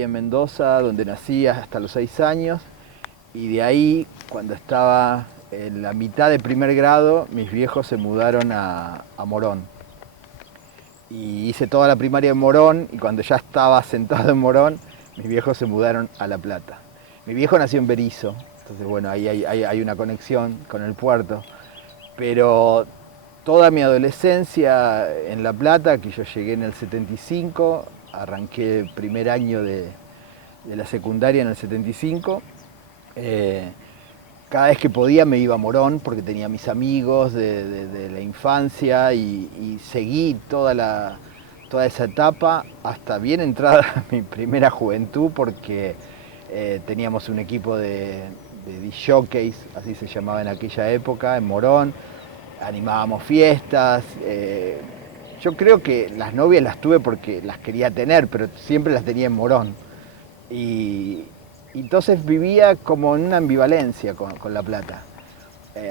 ahí en Mendoza, donde nací hasta los 6 años, y de ahí, cuando estaba en la mitad de primer grado, mis viejos se mudaron a Morón. Y hice toda la primaria en Morón, y cuando ya estaba sentado en Morón, mis viejos se mudaron a La Plata. Mi viejo nació en Berisso, entonces bueno, ahí hay una conexión con el puerto. Pero toda mi adolescencia en La Plata, que yo llegué en el 75, arranqué el primer año de la secundaria en el 75, cada vez que podía me iba a Morón porque tenía mis amigos de la infancia y seguí toda esa etapa hasta bien entrada mi primera juventud porque teníamos un equipo de disc jockeys, así se llamaba en aquella época, en Morón, animábamos fiestas. Yo creo que las novias las tuve porque las quería tener, pero siempre las tenía en Morón. Y entonces vivía como en una ambivalencia con La Plata.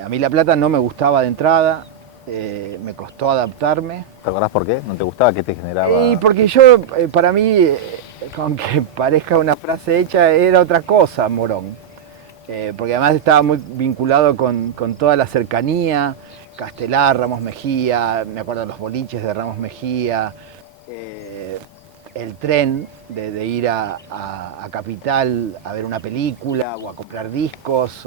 A mí La Plata no me gustaba de entrada, me costó adaptarme. ¿Te acordás por qué? ¿No te gustaba? ¿Qué te generaba? Y porque yo, para mí, aunque parezca una frase hecha, era otra cosa Morón. Porque además estaba muy vinculado con toda la cercanía, Castelar, Ramos Mejía, me acuerdo de los boliches de Ramos Mejía, el tren de ir a Capital a ver una película o a comprar discos.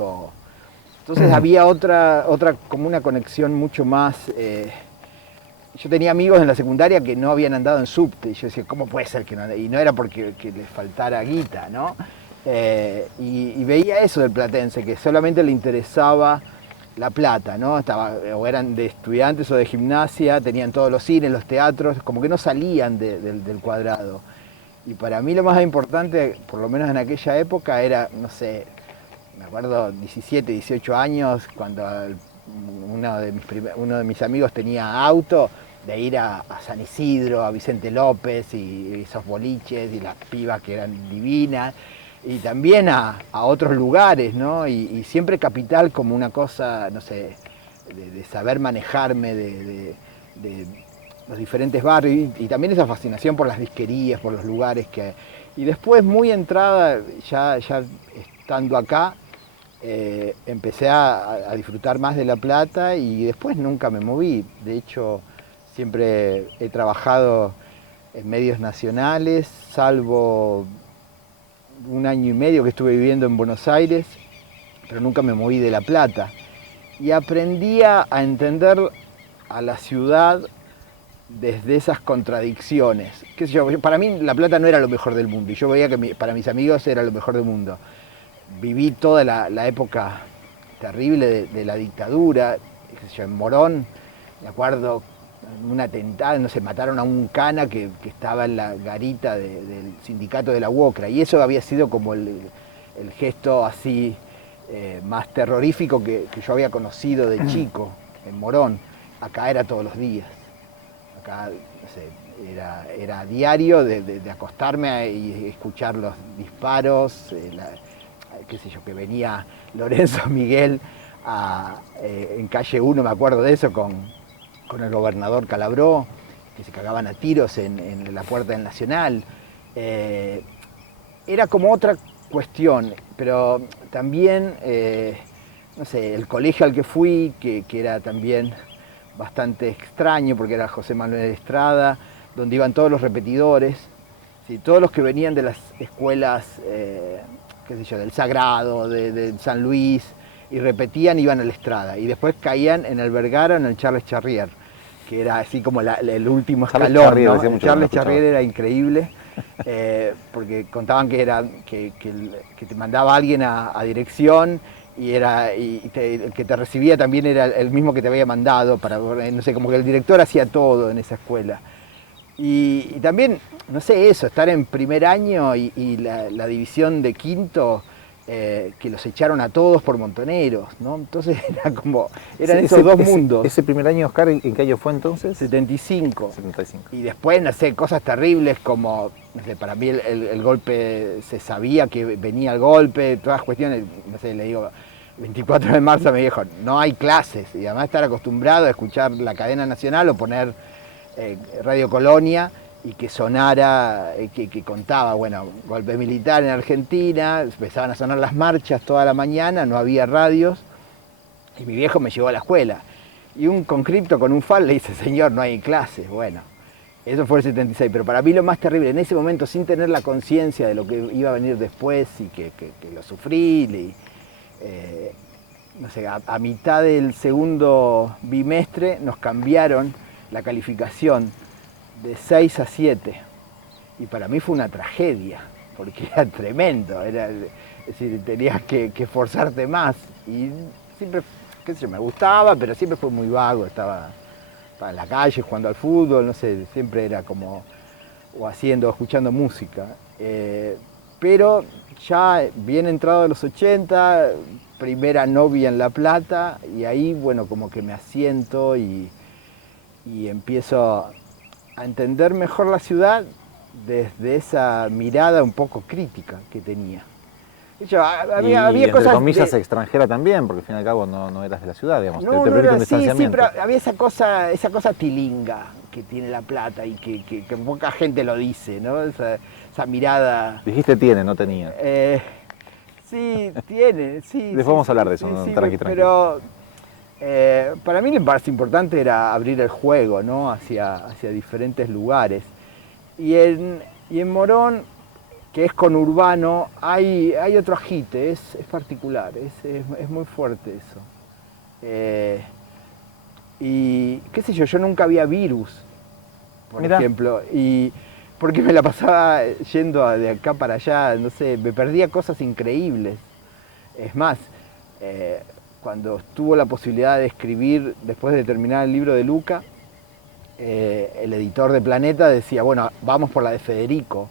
Entonces había otra como una conexión mucho más. Yo tenía amigos en la secundaria que no habían andado en subte y yo decía, ¿cómo puede ser que no? Y no era porque les faltara guita, ¿no? Y veía eso del platense, que solamente le interesaba La Plata, ¿no? O eran de estudiantes o de gimnasia, tenían todos los cines, los teatros, como que no salían del cuadrado. Y para mí lo más importante, por lo menos en aquella época, era, no sé, me acuerdo 17, 18 años, cuando uno de mis amigos tenía auto, de ir a San Isidro, a Vicente López y esos boliches y las pibas que eran divinas. Y también a otros lugares, ¿no? Y siempre Capital como una cosa, no sé, de saber manejarme, de los diferentes barrios y también esa fascinación por las disquerías, por los lugares que... Y después, muy entrada, ya estando acá, empecé a disfrutar más de La Plata y después nunca me moví. De hecho, siempre he trabajado en medios nacionales, salvo un año y medio que estuve viviendo en Buenos Aires, pero nunca me moví de La Plata. Y aprendí a entender a la ciudad desde esas contradicciones. ¿Qué sé yo? Para mí La Plata no era lo mejor del mundo y yo veía que para mis amigos era lo mejor del mundo. Viví toda la época terrible de la dictadura, qué sé yo, en Morón, me acuerdo un atentado, no sé, mataron a un cana que estaba en la garita del sindicato de la UOCRA y eso había sido como el gesto así más terrorífico que yo había conocido de chico en Morón. Acá era todos los días, acá no sé, era diario de acostarme y escuchar los disparos, qué sé yo, que venía Lorenzo Miguel en calle 1, me acuerdo de eso, con el gobernador Calabró, que se cagaban a tiros en la puerta del Nacional. Era como otra cuestión, pero también, no sé, el colegio al que fui, que era también bastante extraño, porque era José Manuel Estrada, donde iban todos los repetidores, ¿sí? Todos los que venían de las escuelas, qué sé yo, del Sagrado, de San Luis, y repetían, iban a la Estrada, y después caían en el Vergara, en el Charles Charrier, que era así como el último escalón, Charrier, ¿no? decía mucho, Charles no Charrier era increíble, porque contaban que te mandaba alguien a dirección y el que te recibía también era el mismo que te había mandado, no sé, como que el director hacía todo en esa escuela. Y también, no sé, eso, estar en primer año y la división de quinto, que los echaron a todos por montoneros, ¿no? Entonces eran esos dos mundos. Ese primer año, Oscar, ¿en qué año fue entonces? 75. 75. Y después, no sé, cosas terribles como, no sé, para mí el golpe, se sabía que venía el golpe, todas las cuestiones, no sé, le digo, 24 de marzo me dijo, no hay clases, y además estar acostumbrado a escuchar la cadena nacional o poner Radio Colonia, y que sonara, que contaba, bueno, golpe militar en Argentina, empezaban a sonar las marchas toda la mañana, no había radios, y mi viejo me llevó a la escuela. Y un conscripto con un fal le dice, señor, no hay clases. Bueno, eso fue el 76, pero para mí lo más terrible, en ese momento, sin tener la conciencia de lo que iba a venir después y que lo sufrí, no sé, a mitad del segundo bimestre nos cambiaron la calificación de 6 a 7. Y para mí fue una tragedia, porque era tremendo, es decir, tenías que esforzarte más. Y siempre, qué sé yo, me gustaba, pero siempre fue muy vago, estaba en la calle jugando al fútbol, no sé, siempre era como, o escuchando música. Pero ya bien entrado a los 80, primera novia en La Plata, y ahí, bueno, como que me asiento y empiezo a entender mejor la ciudad desde esa mirada un poco crítica que tenía. Había entre comillas extranjera también, porque al fin y al cabo no eras de la ciudad, digamos, no, te permite un sí, distanciamiento. pero había esa cosa tilinga que tiene La Plata y que poca gente lo dice, ¿no? Esa mirada... Dijiste tiene, no tenía. Sí, tiene, sí. Después vamos a hablar de eso, ¿no? Tranqui. Pero para mí lo más importante era abrir el juego, ¿no? hacia diferentes lugares. Y en Morón, que es conurbano, hay otro agite, es particular, es muy fuerte eso. Y qué sé yo nunca había virus, por ejemplo, y porque me la pasaba yendo de acá para allá, no sé, me perdía cosas increíbles. Es más, cuando tuvo la posibilidad de escribir, después de terminar el libro de Luca, el editor de Planeta decía, bueno, vamos por la de Federico.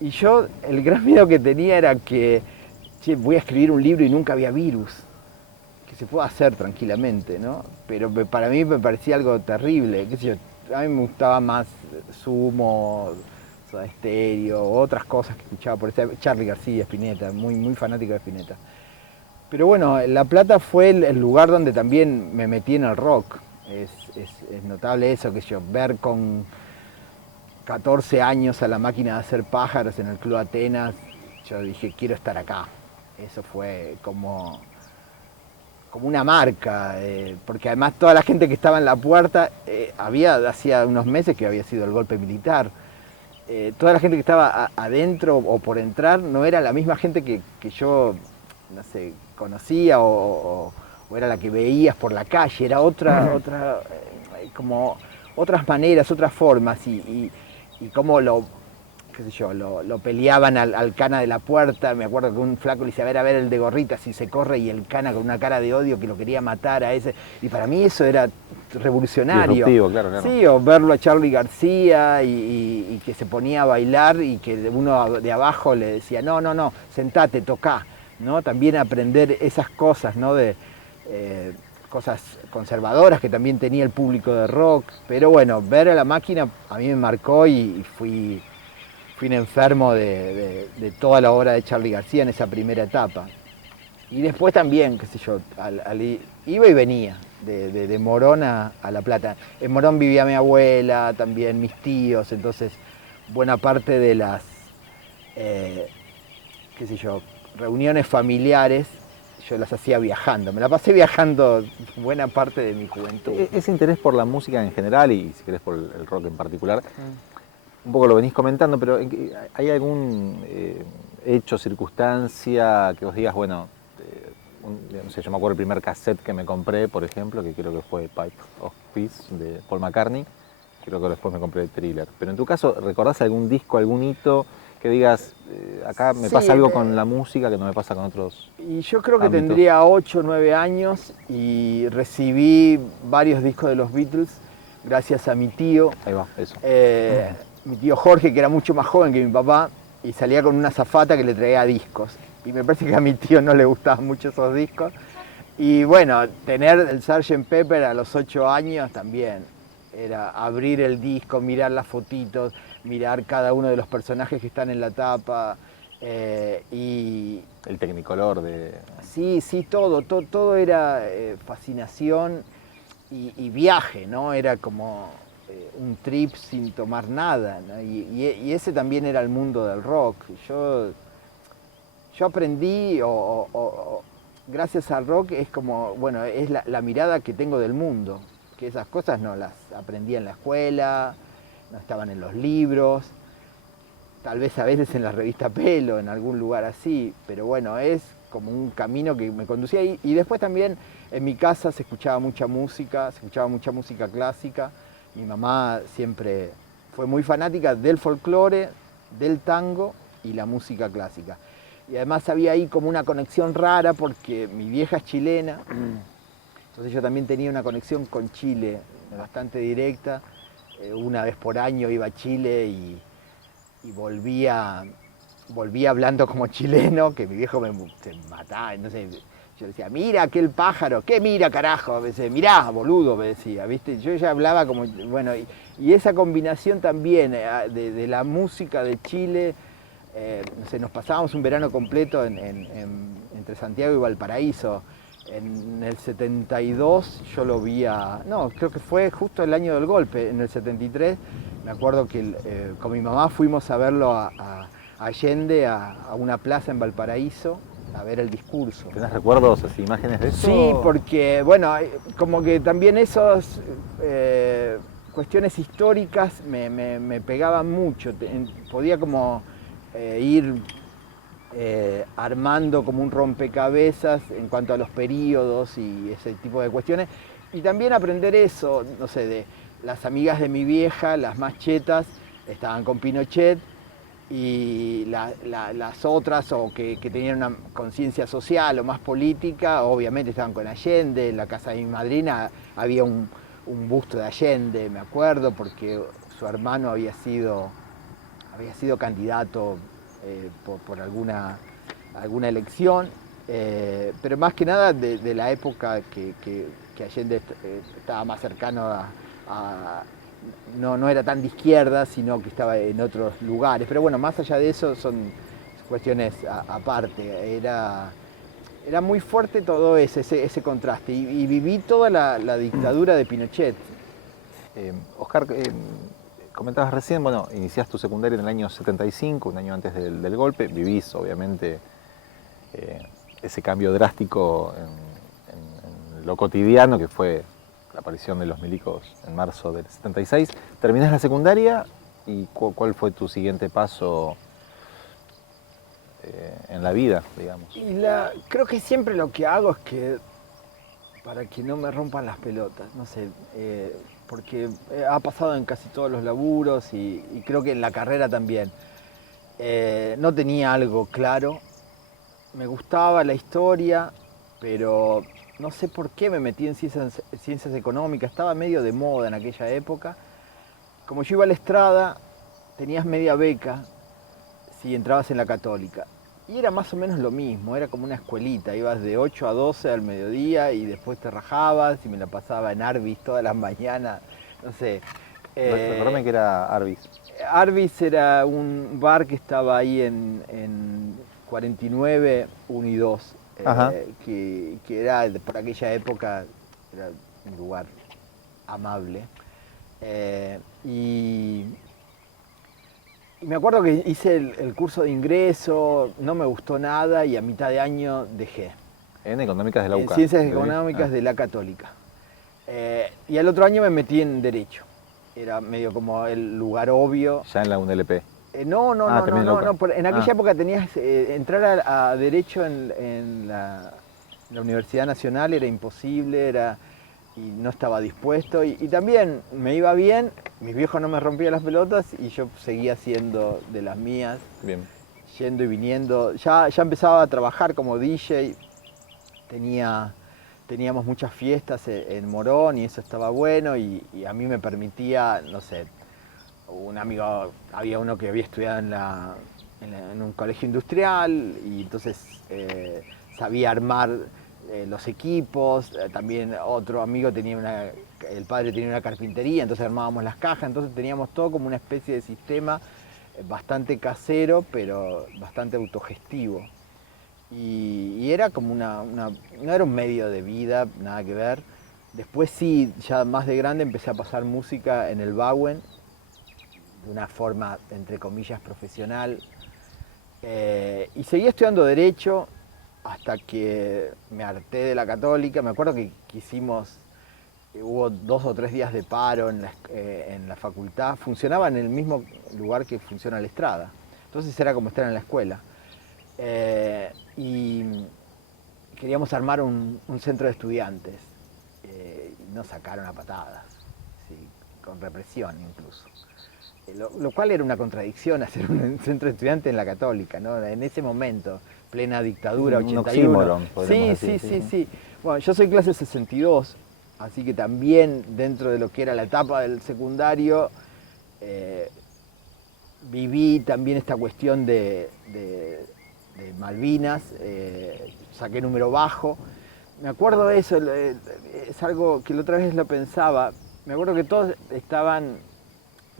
Y yo, el gran miedo que tenía era que, che, voy a escribir un libro y nunca había virus, que se puede hacer tranquilamente, ¿no? Pero para mí me parecía algo terrible, qué sé yo, a mí me gustaba más Sumo, Soda Stereo, otras cosas que escuchaba por esa, Charly García, Spinetta, muy fanático de Spinetta. Pero bueno, La Plata fue el lugar donde también me metí en el rock. Es notable eso, que yo, ver con 14 años a La Máquina de Hacer Pájaros en el Club Atenas, yo dije, quiero estar acá. Eso fue como una marca, porque además toda la gente que estaba en la puerta, hacía unos meses que había sido el golpe militar. Toda la gente que estaba adentro o por entrar no era la misma gente que yo, no sé, conocía o era la que veías por la calle, era como otras maneras, otras formas y cómo qué sé yo, lo peleaban al Cana de la puerta. Me acuerdo que un flaco le decía, a ver el de gorrita si se corre, y el Cana con una cara de odio que lo quería matar a ese. Y para mí eso era revolucionario. Disruptivo, claro. Sí, o verlo a Charly García y que se ponía a bailar y que uno de abajo le decía, no, sentate, tocá, ¿no? También aprender esas cosas, ¿no? De cosas conservadoras que también tenía el público de rock. Pero bueno, ver a La Máquina a mí me marcó y fui un enfermo de toda la obra de Charly García en esa primera etapa. Y después también, qué sé yo, iba y venía de Morón a La Plata. En Morón vivía mi abuela, también mis tíos, entonces buena parte de las, qué sé yo, reuniones familiares yo las hacía viajando. Me la pasé viajando buena parte de mi juventud. Ese interés por la música en general y si querés por el rock en particular, un poco lo venís comentando, pero ¿hay algún hecho, circunstancia que vos digas, bueno, no sé, yo me acuerdo el primer cassette que me compré, por ejemplo, que creo que fue Pipe of Peace de Paul McCartney, creo que después me compré Thriller. Pero en tu caso, ¿recordás algún disco, algún hito que digas, acá me pasa algo con la música que no me pasa con otros Y yo creo que ámbitos? tendría 8 o 9 años y recibí varios discos de los Beatles gracias a mi tío. Ahí va, eso. Mi tío Jorge, que era mucho más joven que mi papá, y salía con una azafata que le traía discos. Y me parece que a mi tío no le gustaban mucho esos discos. Y bueno, tener el Sgt. Pepper a los 8 años también. Era abrir el disco, mirar las fotitos, mirar cada uno de los personajes que están en la tapa. Y el Technicolor de... Sí, todo era fascinación y viaje, ¿no? Era como un trip sin tomar nada, ¿no? Y ese también era el mundo del rock. Yo aprendí, gracias al rock, es como, bueno, es la mirada que tengo del mundo, que esas cosas no las aprendí en la escuela, no estaban en los libros, tal vez a veces en la revista Pelo, en algún lugar así, pero bueno, es como un camino que me conducía ahí. Y después también en mi casa se escuchaba mucha música clásica. Mi mamá siempre fue muy fanática del folclore, del tango y la música clásica. Y además había ahí como una conexión rara porque mi vieja es chilena, entonces yo también tenía una conexión con Chile bastante directa. Una vez por año iba a Chile y volvía hablando como chileno, que mi viejo se mataba, no sé, yo decía, mira aquel pájaro, ¿qué mira carajo? Me decía, mirá, boludo, me decía, ¿viste? Yo ya hablaba como, bueno, y esa combinación también de la música de Chile, no sé, nos pasábamos un verano completo entre Santiago y Valparaíso. En el 72 yo lo vi no, creo que fue justo el año del golpe, en el 73, me acuerdo que con mi mamá fuimos a verlo a Allende, a una plaza en Valparaíso, a ver el discurso. ¿Tenés recuerdos, así, imágenes de eso? Sí, porque, bueno, como que también esas cuestiones históricas me pegaban mucho, podía como ir armando como un rompecabezas en cuanto a los periodos y ese tipo de cuestiones. Y también aprender eso, no sé, de las amigas de mi vieja, las más chetas, estaban con Pinochet y las otras o que tenían una conciencia social o más política, obviamente estaban con Allende. En la casa de mi madrina había un busto de Allende, me acuerdo, porque su hermano había sido candidato por alguna elección, pero más que nada de la época que Allende estaba más cercano no era tan de izquierda, sino que estaba en otros lugares. Pero bueno, más allá de eso son cuestiones aparte. Era muy fuerte todo ese contraste y viví toda la dictadura de Pinochet. Oscar, comentabas recién, bueno, iniciaste tu secundaria en el año 75, un año antes del golpe. Vivís, obviamente, ese cambio drástico en lo cotidiano que fue la aparición de los milicos en marzo del 76. Terminás la secundaria y ¿cuál fue tu siguiente paso en la vida, digamos? Creo que siempre lo que hago es que, para que no me rompan las pelotas, no sé, porque ha pasado en casi todos los laburos y creo que en la carrera también. No tenía algo claro, me gustaba la historia, pero no sé por qué me metí en ciencias económicas, estaba medio de moda en aquella época. Como yo iba a la Estrada, tenías media beca si entrabas en la Católica. Y era más o menos lo mismo, era como una escuelita, ibas de 8 a 12 al mediodía y después te rajabas y me la pasaba en Arbis todas las mañanas, no sé. Recordame que era Arbis. Arbis era un bar que estaba ahí en 49, 1 y 2, que era por aquella época era un lugar amable. Y me acuerdo que hice el curso de ingreso, no me gustó nada y a mitad de año dejé. En Económicas de la UCA. En Ciencias Económicas de la Católica. Y al otro año me metí en Derecho. Era medio como el lugar obvio. Ya en la UNLP. No. En aquella época tenías entrar a Derecho en la Universidad Nacional era imposible, y no estaba dispuesto. Y también me iba bien, mis viejos no me rompían las pelotas y yo seguía siendo de las mías. Bien. Yendo y viniendo. Ya empezaba a trabajar como DJ. Teníamos muchas fiestas en Morón y eso estaba bueno y a mí me permitía, no sé, un amigo, había uno que había estudiado en un colegio industrial y entonces sabía armar los equipos. También otro amigo el padre tenía una carpintería, entonces armábamos las cajas, entonces teníamos todo como una especie de sistema bastante casero, pero bastante autogestivo. Y era como no era un medio de vida, nada que ver, Después sí, ya más de grande empecé a pasar música en el Bauen, de una forma, entre comillas, profesional. Y seguí estudiando Derecho hasta que me harté de la Católica. Me acuerdo que hubo 2 o 3 días de paro en la facultad. Funcionaba en el mismo lugar que funciona la Estrada. Entonces era como estar en la escuela. Y queríamos armar un centro de estudiantes. Y nos sacaron a patadas, ¿sí? Con represión incluso. Lo cual era una contradicción hacer un centro de estudiantes en la Católica, ¿no? En ese momento, plena dictadura, Un 81. oxímoron, podríamos Sí, decir. sí. Bueno, yo soy clase 62, así que también dentro de lo que era la etapa del secundario, eh, viví también esta cuestión de Malvinas, saqué número bajo. Me acuerdo de eso, es algo que la otra vez lo pensaba. Me acuerdo que todos estaban,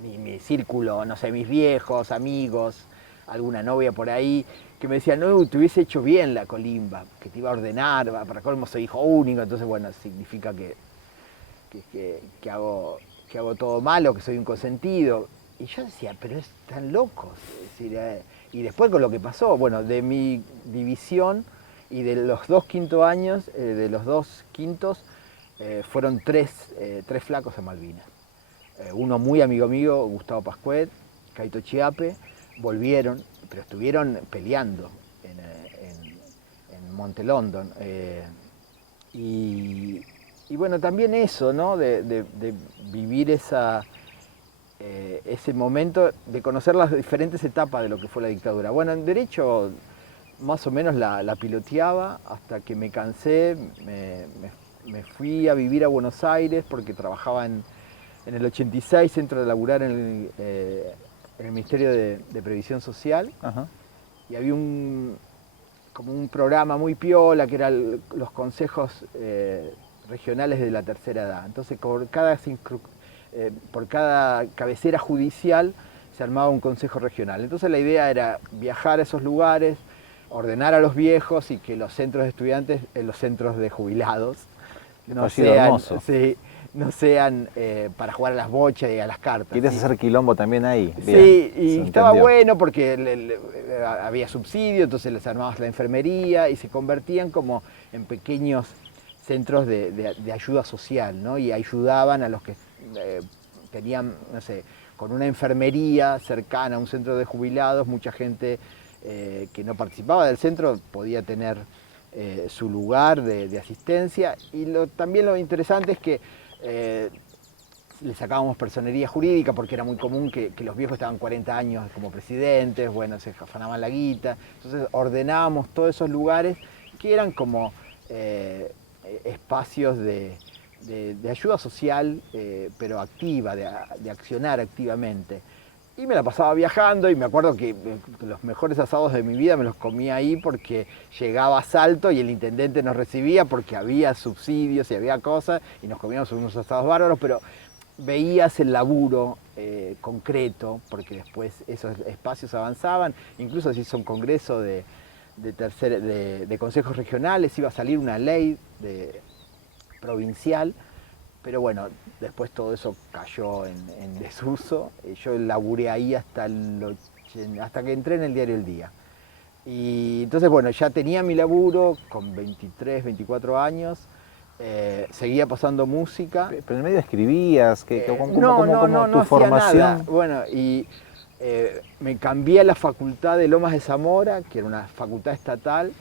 mi círculo, no sé, mis viejos, amigos, alguna novia por ahí, que me decían, no, te hubiese hecho bien la colimba, que te iba a ordenar, para colmo soy hijo único, entonces bueno, significa que hago todo malo, que soy un consentido. Y yo decía, pero están locos. Es decir, y después con lo que pasó, bueno, de mi división y de los 2 quintos años, de los 2 quintos, fueron tres flacos a Malvinas. Uno muy amigo mío, Gustavo Pascuet, Caito Chiape, volvieron, pero estuvieron peleando en Monte London. Y, y bueno, también eso, ¿no? De vivir ese momento, de conocer las diferentes etapas de lo que fue la dictadura. Bueno, en Derecho más o menos la piloteaba hasta que me cansé, me fui a vivir a Buenos Aires porque trabajaba en el 86, entro a laburar en el Ministerio de Previsión Social. Ajá. Y había como un programa muy piola que eran los consejos regionales de la tercera edad. Entonces por cada cabecera judicial se armaba un consejo regional. Entonces la idea era viajar a esos lugares, ordenar a los viejos y que los centros de estudiantes, los centros de jubilados, no sean, sí, no sean para jugar a las bochas y a las cartas. ¿Quieres hacer quilombo también ahí? Bien, sí, y estaba bueno porque había subsidio, entonces les armabas la enfermería y se convertían como en pequeños centros de ayuda social, ¿no? Y ayudaban a los que tenían, no sé, con una enfermería cercana a un centro de jubilados, mucha gente que no participaba del centro podía tener su lugar de asistencia. Y también lo interesante es que le sacábamos personería jurídica porque era muy común que los viejos estaban 40 años como presidentes, bueno, se afanaban la guita. Entonces ordenábamos todos esos lugares que eran como espacios de ayuda social, pero activa, de accionar activamente. Y me la pasaba viajando y me acuerdo que los mejores asados de mi vida me los comía ahí porque llegaba a Salto y el intendente nos recibía porque había subsidios y había cosas y nos comíamos unos asados bárbaros, pero veías el laburo concreto porque después esos espacios avanzaban, incluso se hizo un congreso de consejos regionales, iba a salir una ley provincial. Pero bueno, después todo eso cayó en desuso. Yo laburé ahí hasta que entré en el diario El Día. Y entonces, bueno, ya tenía mi laburo con 23, 24 años. Seguía pasando música. Pero en el medio escribías, no tu formación. Nada. Bueno, y me cambié a la facultad de Lomas de Zamora, que era una facultad estatal,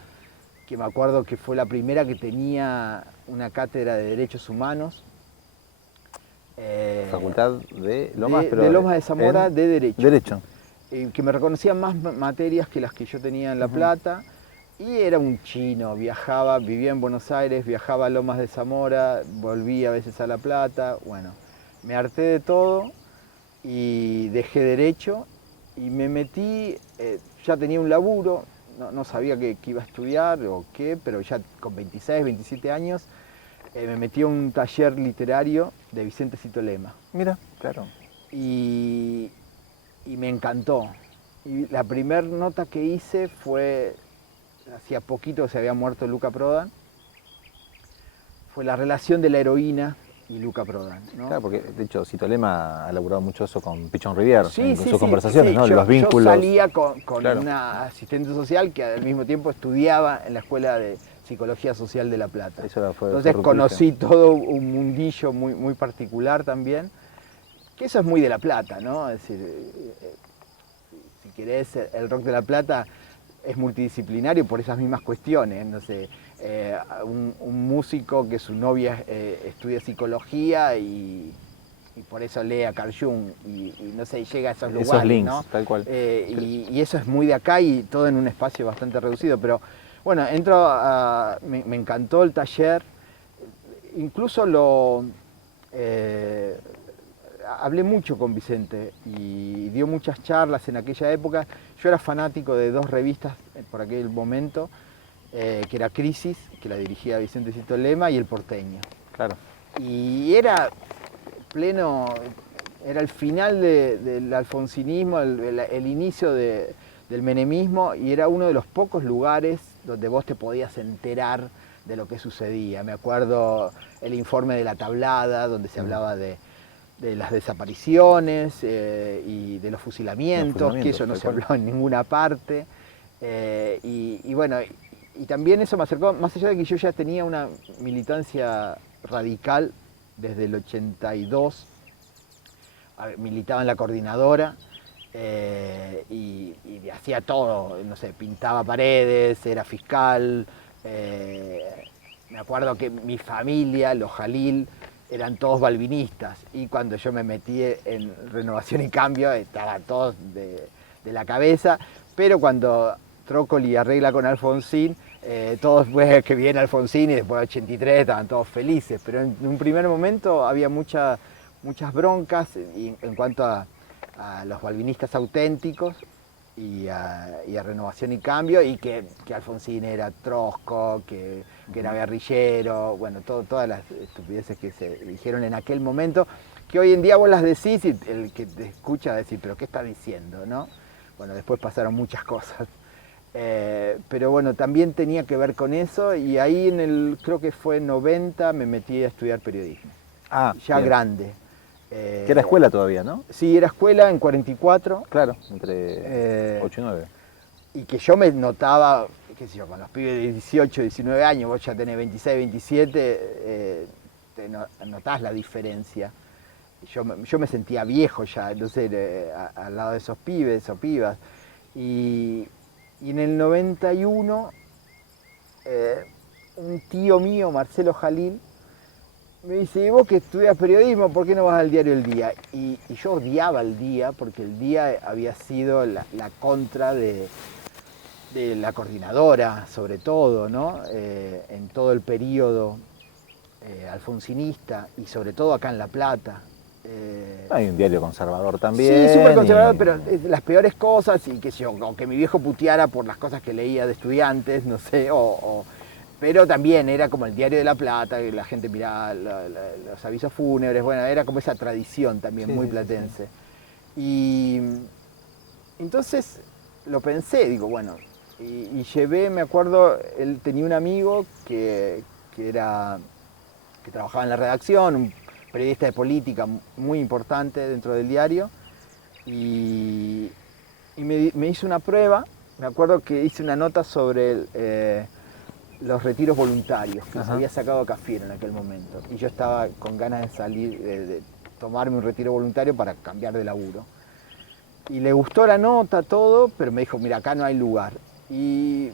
que me acuerdo que fue la primera que tenía una cátedra de Derechos Humanos. Facultad de Lomas, de Lomas de Zamora de Derecho. Que me reconocían más materias que las que yo tenía en La Plata. Y era un chino, vivía en Buenos Aires, viajaba a Lomas de Zamora, volvía a veces a La Plata. Bueno, me harté de todo y dejé Derecho y me metí, ya tenía un laburo, no sabía que iba a estudiar o qué, pero ya con 26, 27 años me metí a un taller literario de Vicente Cito Lema. Mira, claro. Y me encantó. Y la primera nota que hice fue, hacía poquito que se había muerto Luca Prodan, fue la relación de la heroína y Luca Prodan, ¿no? Claro, porque de hecho Cito Lema ha elaborado mucho eso con Pichón Rivière, Sí, en sí, sus sí, conversaciones, sí. ¿no? Yo Los vínculos. salía con Claro. una asistente social que al mismo tiempo estudiaba en la Escuela de Psicología Social de La Plata. Fue Entonces Rutilio. conocí todo un mundillo muy, muy particular también, que eso es muy de La Plata, ¿no? Es decir, si querés, el rock de La Plata es multidisciplinario por esas mismas cuestiones. No sé, un músico que su novia estudia psicología y por eso lee a Carl Jung y no sé, llega a esos lugares, esos links, ¿no? tal cual. Y eso es muy de acá y todo en un espacio bastante reducido. Pero bueno, me encantó el taller, incluso hablé mucho con Vicente y dio muchas charlas en aquella época. Yo era fanático de dos revistas por aquel momento, que era Crisis, que la dirigía Vicente Cito Lema, y El Porteño. Claro. Y era el final del alfonsinismo, el inicio del menemismo, y era uno de los pocos lugares donde vos te podías enterar de lo que sucedía. Me acuerdo el informe de La Tablada, donde se hablaba de las desapariciones y de los fusilamientos, que eso no se habló en ninguna parte. Y bueno, y también eso me acercó, más allá de que yo ya tenía una militancia radical desde el 82, militaba en la coordinadora y hacía todo, no sé, pintaba paredes, era fiscal. Me acuerdo que mi familia, los Jalil, eran todos balvinistas y cuando yo me metí en Renovación y Cambio estaban todos de la cabeza, pero cuando Trócoli arregla con Alfonsín, todos después que viene Alfonsín y después de 83 estaban todos felices, pero en un primer momento había muchas broncas en cuanto a los balvinistas auténticos y a Renovación y Cambio, y que Alfonsín era trosco, que era guerrillero, bueno, todas las estupideces que se dijeron en aquel momento, que hoy en día vos las decís y el que te escucha decir, pero ¿qué está diciendo? ¿No? Bueno, después pasaron muchas cosas. Pero bueno, también tenía que ver con eso, y ahí creo que fue en 90, me metí a estudiar periodismo. Ya bien. Grande. Que era escuela todavía, ¿no? Sí, era escuela en 44. Claro, entre 8 y 9. Y que yo me notaba, qué sé yo, con los pibes de 18, 19 años, vos ya tenés 26, 27, notás la diferencia. Yo me sentía viejo ya, entonces, al lado de esos pibes o pibas. Y en el 91, un tío mío, Marcelo Jalil, me dice, ¿y vos que estudias periodismo, por qué no vas al diario El Día? Y yo odiaba El Día, porque El Día había sido la contra de la coordinadora, sobre todo, ¿no? En todo el periodo alfonsinista, y sobre todo acá en La Plata. Hay un diario conservador también. Sí, súper conservador, pero las peores cosas, y que yo, que mi viejo puteara por las cosas que leía de estudiantes, no sé, pero también era como el diario de La Plata, que la gente miraba los avisos fúnebres, bueno, era como esa tradición también muy platense. Y entonces lo pensé, digo, bueno, y llevé, me acuerdo, él tenía un amigo que trabajaba en la redacción, un periodista de política muy importante dentro del diario, y me hizo una prueba. Me acuerdo que hice una nota sobre los retiros voluntarios, que se había sacado Cafiero en aquel momento, y yo estaba con ganas de salir, de tomarme un retiro voluntario para cambiar de laburo. Y le gustó la nota, todo, pero me dijo, mira, acá no hay lugar. Y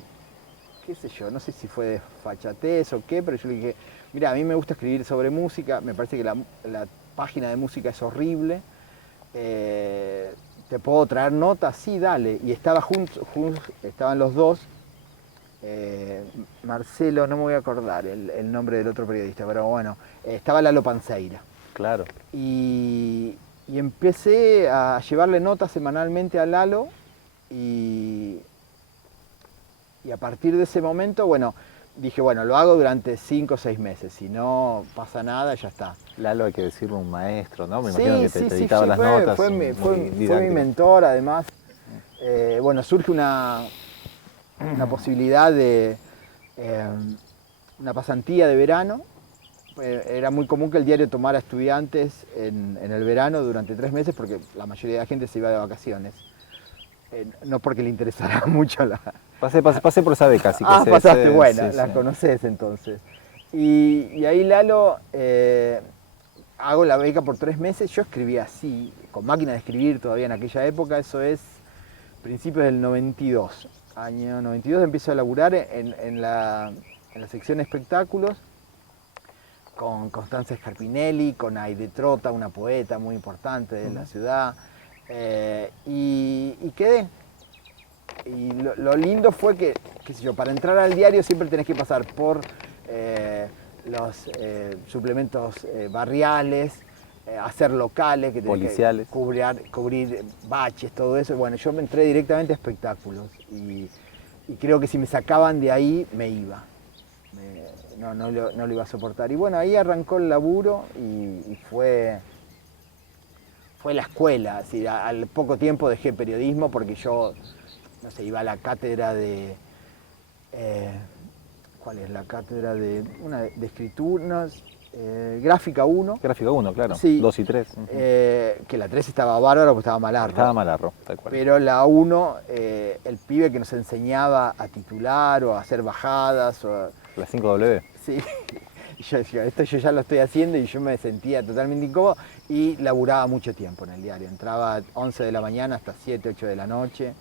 qué sé yo, no sé si fue de fachatez o qué, pero yo le dije, mira, a mí me gusta escribir sobre música, me parece que la página de música es horrible, ¿te puedo traer notas? Sí, dale. Y estaban los dos, Marcelo, no me voy a acordar el nombre del otro periodista, pero bueno, estaba Lalo Panseira. Claro. Y empecé a llevarle notas semanalmente a Lalo, y a partir de ese momento, bueno, dije, bueno, lo hago durante 5 o 6 meses, si no pasa nada, ya está. Lalo, hay que decirlo, un maestro, ¿no? Me Sí, imagino que te editaba las notas. Fue mi mentor, además. Bueno, surge una posibilidad de una pasantía de verano era muy común que el diario tomara estudiantes en el verano durante 3 meses porque la mayoría de la gente se iba de vacaciones. No porque le interesara mucho la... Pasé por esa beca, así que Ah, pasaste, sí, buena, sí. la conocés entonces. Y ahí Lalo, hago la beca por 3 meses, yo escribía así, con máquina de escribir todavía en aquella época, eso es principios del 92. Año 92 empiezo a laburar en la sección de espectáculos con Constanza Scarpinelli, con Aide Trota, una poeta muy importante de la ciudad, y quedé. Y lo lindo fue que, qué sé yo, para entrar al diario siempre tenés que pasar por los suplementos barriales, hacer locales, que tenés policiales. que cubrir baches, todo eso. Bueno, yo me entré directamente a espectáculos y creo que si me sacaban de ahí me iba. No lo iba a soportar. Y bueno, ahí arrancó el laburo y fue la escuela. Así, al poco tiempo dejé periodismo porque yo, no sé, iba a la cátedra de... ¿cuál es la cátedra de escrituras? Gráfica 1. Gráfica 1, claro. Sí, 2 y 3. que la 3 estaba bárbara porque estaba Malarro. Estaba Malarro, tal cual. Pero la 1, el pibe que nos enseñaba a titular o a hacer bajadas. La 5W. Sí, y yo decía, esto yo ya lo estoy haciendo y yo me sentía totalmente incómodo y laburaba mucho tiempo en el diario. Entraba a 11 de la mañana hasta 7, 8 de la noche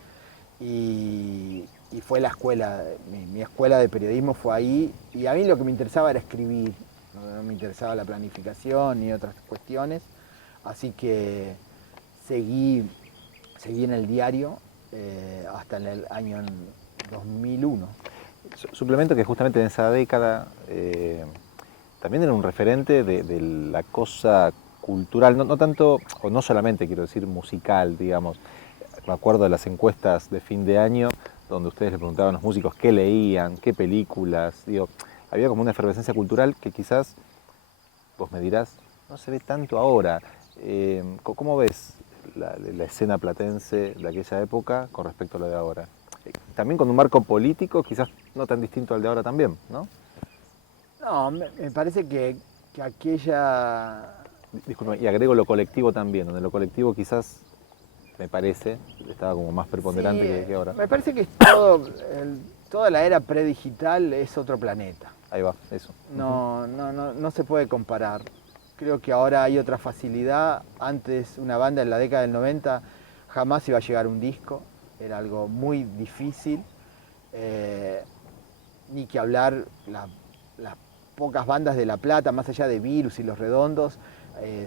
y fue la escuela, mi escuela de periodismo fue ahí y a mí lo que me interesaba era escribir, no me interesaba la planificación ni otras cuestiones, así que seguí en el diario hasta en el año 2001. Suplemento que justamente en esa década también era un referente de la cosa cultural, no tanto, o no solamente quiero decir musical, digamos. Me acuerdo de las encuestas de fin de año donde ustedes le preguntaban a los músicos qué leían, qué películas, digo, había como una efervescencia cultural que quizás, vos me dirás, no se ve tanto ahora. ¿Cómo ves la escena platense de aquella época con respecto a la de ahora? También con un marco político quizás no tan distinto al de ahora también, ¿no? No, me parece que aquella... Disculpa, y agrego lo colectivo también, donde lo colectivo quizás, me parece, estaba como más preponderante que ahora. Me parece que toda la era predigital es otro planeta. Ahí va, eso. No se puede comparar. Creo que ahora hay otra facilidad. Antes una banda en la década del 90 jamás iba a llegar un disco. Era algo muy difícil. Ni que hablar las pocas bandas de La Plata, más allá de Virus y Los Redondos,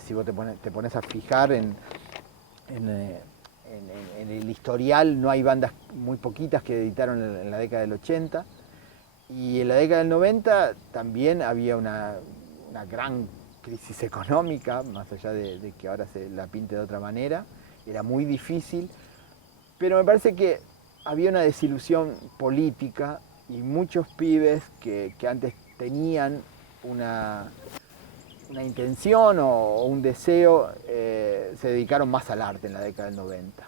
si vos te pones a fijar en el historial, no hay bandas muy poquitas que editaron en la década del 80. Y en la década del 90 también había una gran crisis económica, más allá de que ahora se la pinte de otra manera. Era muy difícil, pero me parece que había una desilusión política y muchos pibes que antes tenían una intención o un deseo, se dedicaron más al arte en la década del 90.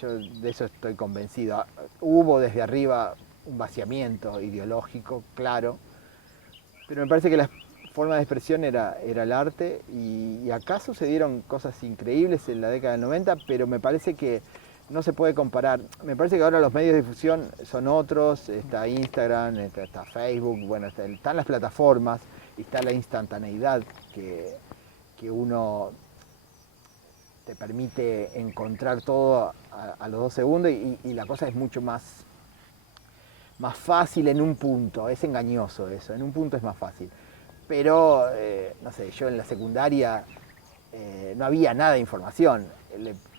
Yo de eso estoy convencido. Hubo desde arriba un vaciamiento ideológico, claro, pero me parece que la forma de expresión era el arte y acá sucedieron cosas increíbles en la década del 90, pero me parece que no se puede comparar. Me parece que ahora los medios de difusión son otros, está Instagram, está Facebook, bueno, están las plataformas, está la instantaneidad que uno te permite encontrar todo a los 2 segundos y la cosa es mucho más fácil en un punto, es engañoso eso, en un punto es más fácil. Pero, no sé, yo en la secundaria no había nada de información.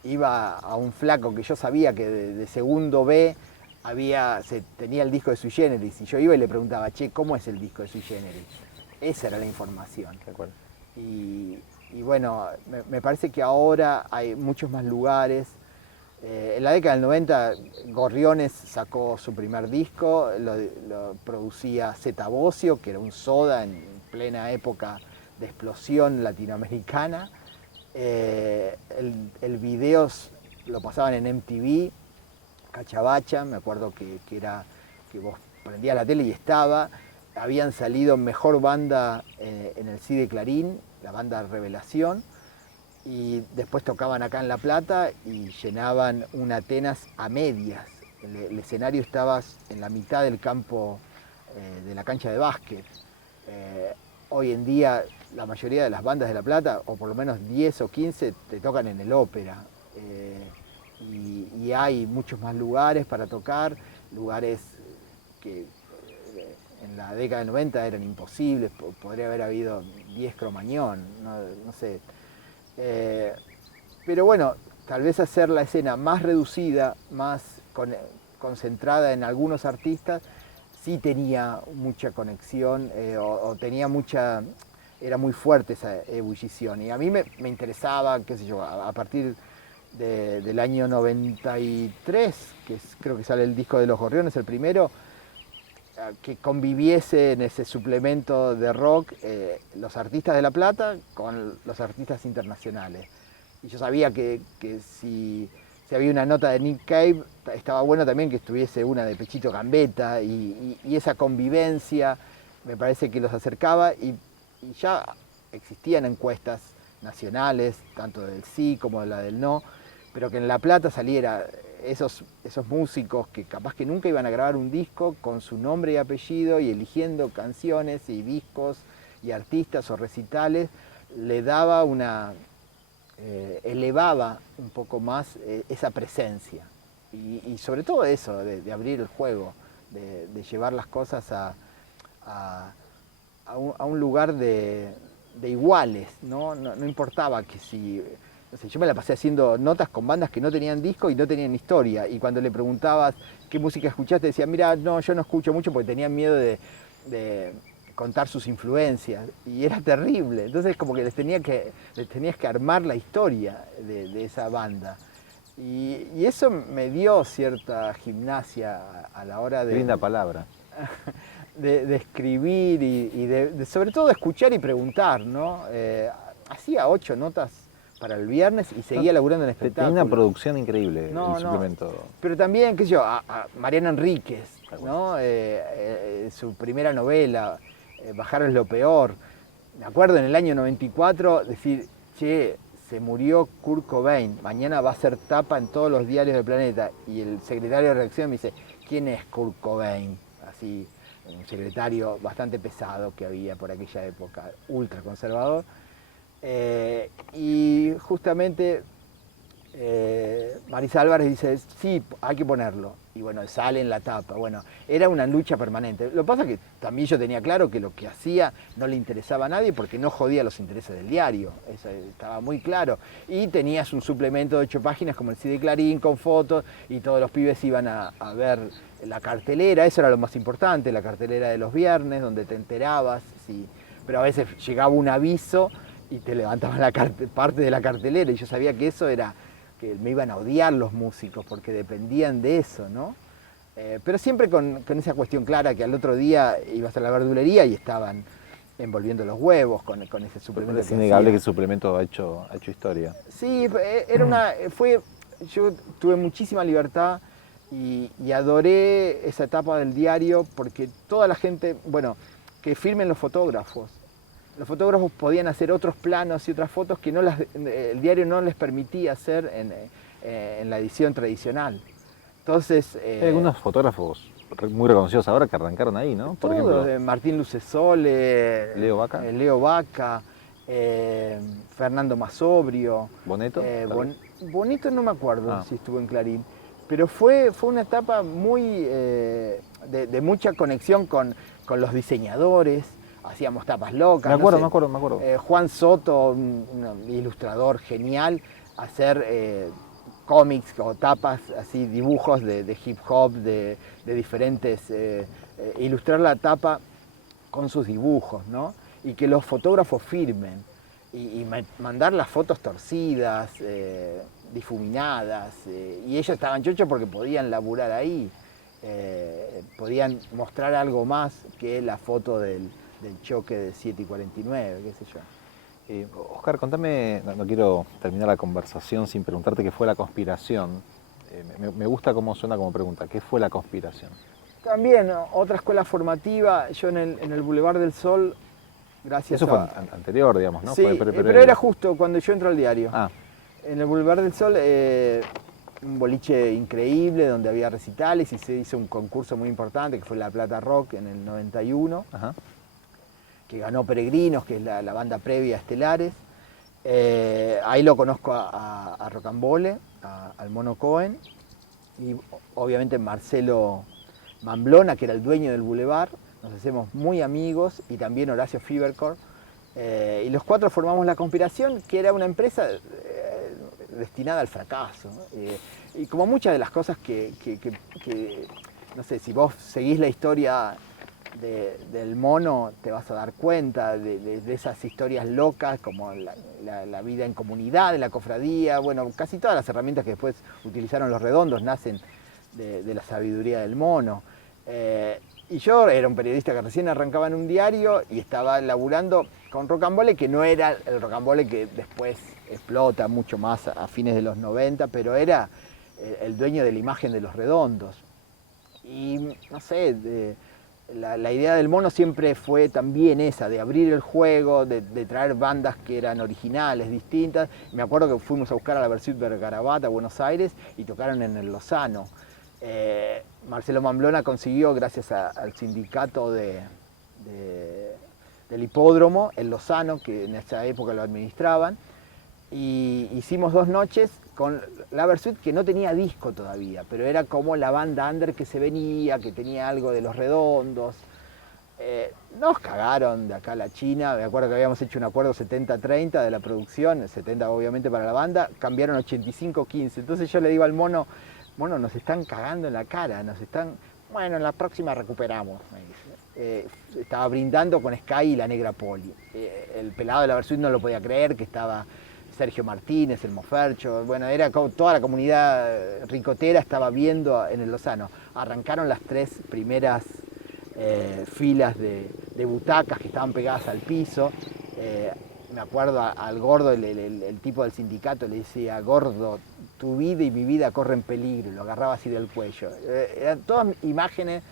Iba a un flaco que yo sabía que de segundo B tenía el disco de Sui Generis y yo iba y le preguntaba, che, ¿cómo es el disco de Sui Generis? Esa era la información. Y bueno, me parece que ahora hay muchos más lugares. En la década del 90 Gorriones sacó su primer disco, lo producía Zeta Bosio, que era un soda en plena época de explosión latinoamericana. El video lo pasaban en MTV, Cachabacha, me acuerdo que vos prendías la tele y estaba. habían salido mejor banda en el CIDE Clarín, la banda Revelación, y después tocaban acá en La Plata y llenaban un Atenas a medias. El escenario estaba en la mitad del campo de la cancha de básquet. Hoy en día la mayoría de las bandas de La Plata, o por lo menos 10 o 15, te tocan en el Ópera. Y hay muchos más lugares para tocar, lugares que en la década del 90 eran imposibles, podría haber habido 10 Cromañón, no sé. Pero bueno, tal vez hacer la escena más reducida, más concentrada en algunos artistas, sí tenía mucha conexión o tenía mucha, era muy fuerte esa ebullición. Y a mí me interesaba, qué sé yo, a partir del año 93, creo que sale el disco de Los Gorriones, el primero, que conviviese en ese suplemento de rock los artistas de La Plata con los artistas internacionales. Y yo sabía que si había una nota de Nick Cave, estaba bueno también que estuviese una de Pechito Gambetta, y esa convivencia me parece que los acercaba, y ya existían encuestas nacionales, tanto del sí como de la del no, pero que en La Plata saliera esos músicos que capaz que nunca iban a grabar un disco con su nombre y apellido y eligiendo canciones y discos y artistas o recitales, le daba elevaba un poco más esa presencia. Y sobre todo eso, de abrir el juego, de llevar las cosas a un lugar de iguales, ¿no? No importaba que si... No sé, yo me la pasé haciendo notas con bandas que no tenían disco y no tenían historia, y cuando le preguntabas qué música escuchaste, decía, mira, no, yo no escucho mucho porque tenían miedo de contar sus influencias, y era terrible. Entonces como que les tenías que armar la historia de esa banda. Y eso me dio cierta gimnasia a la hora de... Qué linda palabra. De escribir y sobre todo de escuchar y preguntar, ¿no? Hacía 8 notas para el viernes y seguía laburando en espectáculo. Tenía una producción increíble el suplemento. Pero también, qué sé yo, a Mariana Enríquez, ¿no? Su primera novela, Bajar es lo peor. Me acuerdo en el año 94 decir, che, se murió Kurt Cobain, mañana va a ser tapa en todos los diarios del planeta. Y el secretario de redacción me dice, ¿quién es Kurt Cobain? Así, un secretario bastante pesado que había por aquella época, ultra conservador. Y justamente Marisa Álvarez dice, sí, hay que ponerlo. Y bueno, sale en la tapa. Bueno, era una lucha permanente. Lo que pasa es que también yo tenía claro que lo que hacía no le interesaba a nadie porque no jodía los intereses del diario. Eso estaba muy claro. Y tenías un suplemento de 8 páginas como el CIDE Clarín con fotos, y todos los pibes iban a ver la cartelera. Eso era lo más importante, la cartelera de los viernes, donde te enterabas. Sí. Pero a veces llegaba un aviso y te levantaban parte de la cartelera, y yo sabía que eso era, que me iban a odiar los músicos porque dependían de eso, ¿no? Pero siempre con esa cuestión clara que al otro día ibas a la verdulería y estaban envolviendo los huevos con ese suplemento. Es innegable que el suplemento ha hecho historia. Sí, yo tuve muchísima libertad y adoré esa etapa del diario porque toda la gente, bueno, que firmen los fotógrafos. Los fotógrafos podían hacer otros planos y otras fotos que el diario no les permitía hacer en la edición tradicional. Entonces, hay algunos fotógrafos muy reconocidos ahora que arrancaron ahí, ¿no? Por ejemplo, Martín Lucesole, Leo Vaca, Fernando Masobrio. ¿Boneto? Boneto no me acuerdo si estuvo en Clarín, pero fue una etapa muy de mucha conexión con los diseñadores. Hacíamos tapas locas. Me acuerdo. Juan Soto, un ilustrador genial, hacer cómics o tapas, así dibujos de hip hop, de diferentes, ilustrar la tapa con sus dibujos, ¿no? Y que los fotógrafos firmen y mandar las fotos torcidas, difuminadas, y ellos estaban chochos porque podían laburar ahí, podían mostrar algo más que la foto del choque de 7 y 49, qué sé yo. Oscar, contame, no quiero terminar la conversación sin preguntarte qué fue la conspiración. Me gusta cómo suena como pregunta, ¿qué fue la conspiración? También otra escuela formativa, yo en el Boulevard del Sol, gracias Eso fue anterior, digamos, ¿no? Sí, Fue pero era justo cuando yo entro al diario. Ah, En el Boulevard del Sol, un boliche increíble donde había recitales y se hizo un concurso muy importante que fue La Plata Rock en el 91, ajá. que ganó Peregrinos, que es la banda previa a Estelares. Ahí lo conozco a Rocambole, al Mono Cohen, y obviamente Marcelo Mamblona, que era el dueño del Boulevard. Nos hacemos muy amigos, y también Horacio Fibercor. Y los cuatro formamos La Conspiración, que era una empresa destinada al fracaso, ¿no? Y como muchas de las cosas que, no sé, si vos seguís la historia del Mono, te vas a dar cuenta de esas historias locas, como la vida en comunidad, de la cofradía. Bueno, casi todas las herramientas que después utilizaron los Redondos nacen de la sabiduría del Mono. Y yo era un periodista que recién arrancaba en un diario y estaba laburando con Rocambole, que no era el Rocambole que después explota mucho más a fines de los 90, pero era el dueño de la imagen de los Redondos. Y no sé, la idea del Mono siempre fue también esa, de abrir el juego, de traer bandas que eran originales, distintas. Me acuerdo que fuimos a buscar a la Versuit Vergarabat a Buenos Aires y tocaron en el Lozano. Marcelo Mamblona consiguió, gracias al sindicato del hipódromo, el Lozano, que en esa época lo administraban, y hicimos 2 noches con la Versuit, que no tenía disco todavía, pero era como la banda under que se venía, que tenía algo de los Redondos. Nos cagaron de acá a la China. Me acuerdo que habíamos hecho un acuerdo 70-30 de la producción, 70 obviamente para la banda, cambiaron 85-15. Entonces yo le digo al Mono, nos están cagando en la cara, bueno, en la próxima recuperamos, me dice. Estaba brindando con Sky y la Negra Poli. El pelado de la Versuit no lo podía creer, que estaba Sergio Martínez, el Mofercho, bueno, era como toda la comunidad ricotera estaba viendo en el Lozano. Arrancaron las 3 primeras filas de butacas que estaban pegadas al piso. Me acuerdo al gordo, el tipo del sindicato, le decía: gordo, tu vida y mi vida corren peligro, y lo agarraba así del cuello. Eran todas imágenes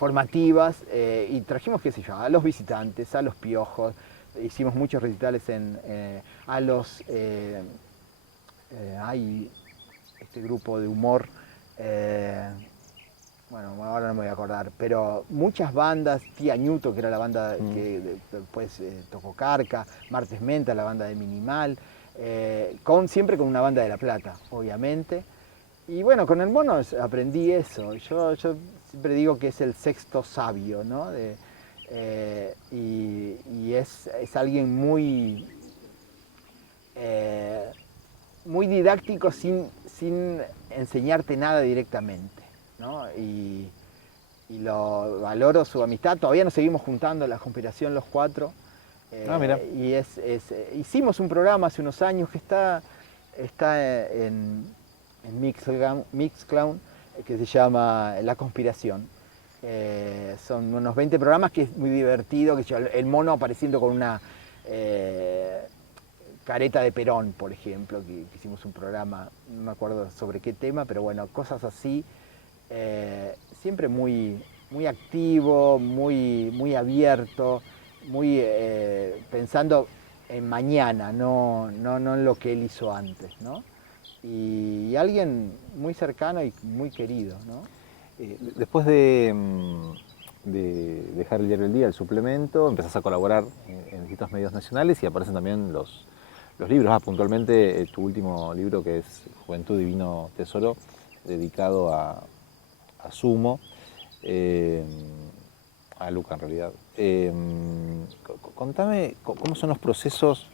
formativas, y trajimos, qué sé yo, a los Visitantes, a los Piojos, hicimos muchos recitales a los... hay este grupo de humor, bueno, ahora no me voy a acordar, pero muchas bandas, Tía Ñuto, que era la banda que después tocó Carca, Martes Menta, la banda de Minimal, siempre con una banda de La Plata, obviamente. Y bueno, con el Mono aprendí eso. Yo siempre digo que es el sexto sabio, ¿no? Y es alguien muy, muy didáctico sin enseñarte nada directamente, ¿no? Y lo valoro su amistad. Todavía nos seguimos juntando en La Conspiración los 4. Mira. Y hicimos un programa hace unos años que está en Mixcloud, que se llama La Conspiración. Son unos 20 programas, que es muy divertido, que el Mono apareciendo con una careta de Perón, por ejemplo, que hicimos un programa, no me acuerdo sobre qué tema, pero bueno, cosas así, siempre muy, muy activo, muy abierto, muy pensando en mañana, no en lo que él hizo antes, ¿no? Y alguien muy cercano y muy querido, ¿no? Después de dejar el diario El Día, el suplemento, empezás a colaborar en distintos medios nacionales y aparecen también los libros. Puntualmente tu último libro, que es Juventud Divino Tesoro, dedicado a Sumo, a Luca en realidad. Contame cómo son los procesos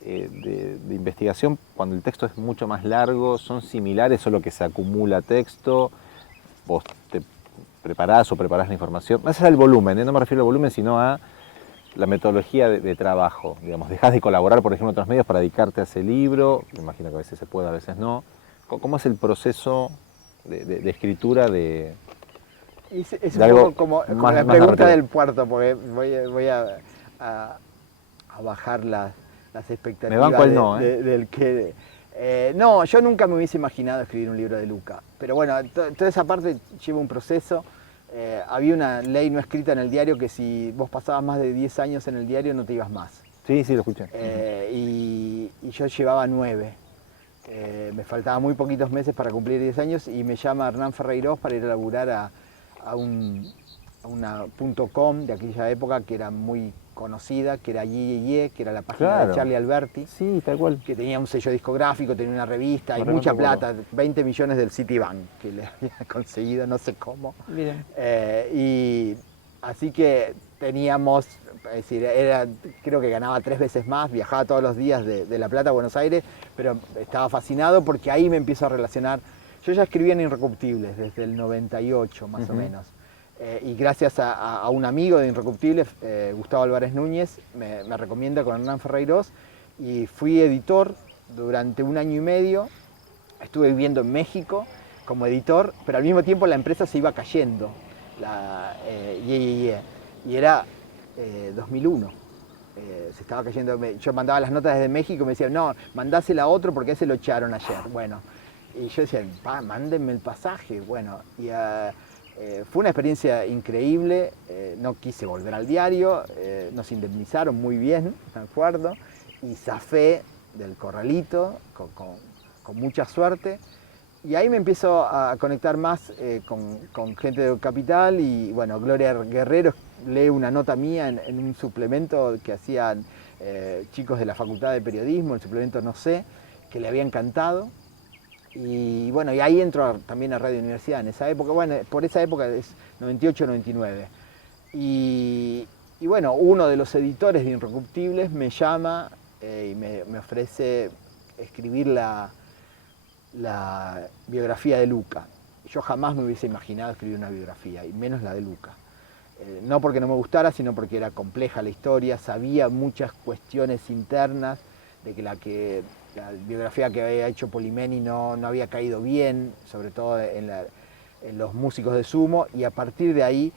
de investigación cuando el texto es mucho más largo. ¿Son similares, solo que se acumula texto? ¿Vos te preparás la información? Más allá del volumen, no me refiero al volumen, sino a la metodología de trabajo. Digamos, dejás de colaborar, por ejemplo, en otros medios para dedicarte a ese libro. Me imagino que a veces se puede, a veces no. ¿Cómo es el proceso de escritura de es un poco como la pregunta del puerto, porque voy a bajar las expectativas. Me banco el no, del que... no, yo nunca me hubiese imaginado escribir un libro de Luca, pero bueno, toda esa parte lleva un proceso. había una ley no escrita en el diario que si vos pasabas más de 10 años en el diario no te ibas más. Sí, sí, lo escuché. Y yo llevaba 9. Me faltaban muy poquitos meses para cumplir 10 años y me llama Hernán Ferreiros para ir a laburar a una .com de aquella época que era muy conocida, que era Ye, que era la página de Charlie Alberti. Sí, tal cual. Que tenía un sello discográfico, tenía una revista y No mucha recuerdo. plata, 20 millones del Citibank que le había conseguido, no sé cómo. Bien. Y así que teníamos, es decir, creo que ganaba 3 veces más, viajaba todos los días de La Plata a Buenos Aires, pero estaba fascinado porque ahí me empiezo a relacionar. Yo ya escribía en Irrecuptibles desde el 98 más o menos. Y gracias a un amigo de Irrecuptibles, Gustavo Álvarez Núñez, me recomienda con Hernán Ferreiros y fui editor durante 1 año y medio. Estuve viviendo en México como editor, pero al mismo tiempo la empresa se iba cayendo, y era 2001. Se estaba cayendo. Yo mandaba las notas desde México y me decían, no, mandásela a otro porque ese lo echaron ayer. Bueno, y yo decía, mándenme el pasaje. Bueno, y fue una experiencia increíble. No quise volver al diario, nos indemnizaron muy bien, me acuerdo, y zafé del corralito con mucha suerte. Y ahí me empiezo a conectar más con gente de Capital y bueno, Gloria Guerrero lee una nota mía en un suplemento que hacían chicos de la Facultad de Periodismo, el suplemento No sé, que le había encantado. Y bueno, y ahí entro también a Radio Universidad en esa época, bueno, por esa época es 98, 99. Y bueno, uno de los editores de Irrecuptibles me llama y me ofrece escribir la biografía de Luca. Yo jamás me hubiese imaginado escribir una biografía, y menos la de Luca. No porque no me gustara, sino porque era compleja la historia, sabía muchas cuestiones internas, de que la biografía que había hecho Polimeni no había caído bien, sobre todo en los músicos de Sumo, y a partir de ahí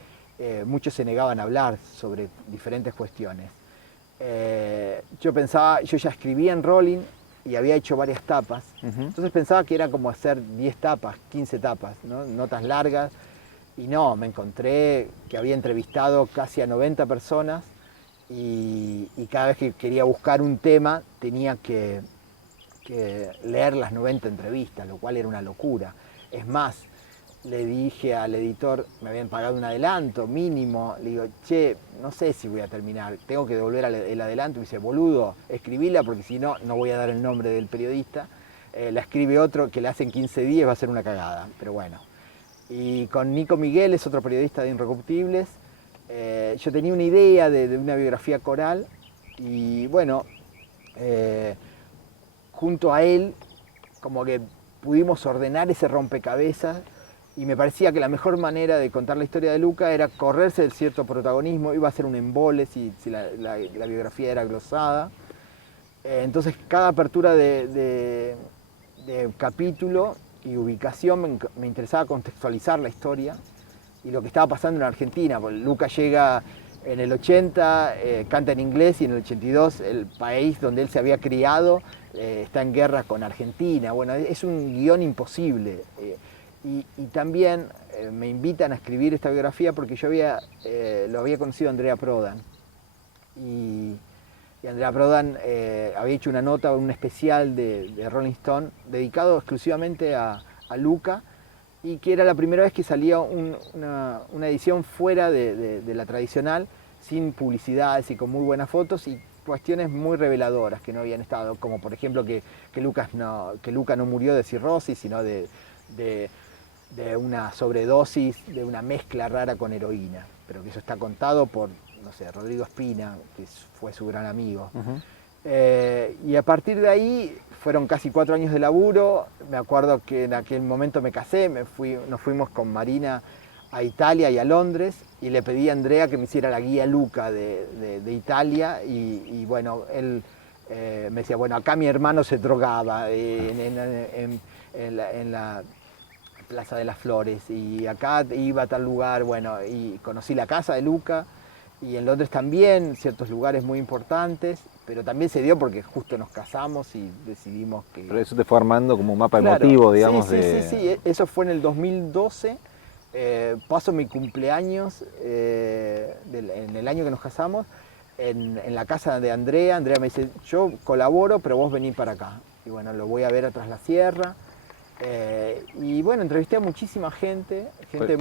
muchos se negaban a hablar sobre diferentes cuestiones. Yo ya escribía en Rolling, y había hecho varias tapas, entonces pensaba que era como hacer 10 tapas, 15 tapas, ¿no? Notas largas, y no, me encontré que había entrevistado casi a 90 personas, y cada vez que quería buscar un tema tenía que leer las 90 entrevistas, lo cual era una locura. Es más, le dije al editor, me habían pagado un adelanto mínimo, le digo, che, no sé si voy a terminar, tengo que devolver el adelanto. Y me dice, boludo, escribila porque si no, no voy a dar el nombre del periodista. La escribe otro que le hacen 15 días, va a ser una cagada, pero bueno. Y con Nico Miguel, es otro periodista de Irrecuptibles, yo tenía una idea de una biografía coral y bueno, junto a él, como que pudimos ordenar ese rompecabezas. Y me parecía que la mejor manera de contar la historia de Luca era correrse de cierto protagonismo, iba a ser un embole si la biografía era glosada. Entonces cada apertura de capítulo y ubicación me interesaba contextualizar la historia y lo que estaba pasando en Argentina. Porque Luca llega en el 80, canta en inglés, y en el 82 el país donde él se había criado está en guerra con Argentina. Bueno, es un guión imposible. Y también me invitan a escribir esta biografía porque yo lo había conocido a Andrea Prodan. Y Andrea Prodan había hecho una nota, un especial de Rolling Stone dedicado exclusivamente a Luca, y que era la primera vez que salía una edición fuera de la tradicional, sin publicidades y con muy buenas fotos y cuestiones muy reveladoras que no habían estado, como por ejemplo que Luca no murió de cirrosis, sino de una sobredosis, de una mezcla rara con heroína, pero que eso está contado por, no sé, Rodrigo Espina, que fue su gran amigo. Y a partir de ahí fueron casi 4 años de laburo. Me acuerdo que en aquel momento me casé, nos fuimos con Marina a Italia y a Londres, y le pedí a Andrea que me hiciera la guía Luca de Italia, y bueno, él me decía, bueno, acá mi hermano se drogaba en la Plaza de las Flores, y acá iba a tal lugar, bueno, y conocí la casa de Luca, y en Londres también, ciertos lugares muy importantes, pero también se dio porque justo nos casamos y decidimos que... Pero eso te fue armando como un mapa Claro, emotivo, digamos, sí, eso fue en el 2012, paso mi cumpleaños en el año que nos casamos en la casa de Andrea. Andrea me dice, yo colaboro, pero vos venís para acá. Y bueno, lo voy a ver atrás la sierra. Y bueno, entrevisté a muchísima gente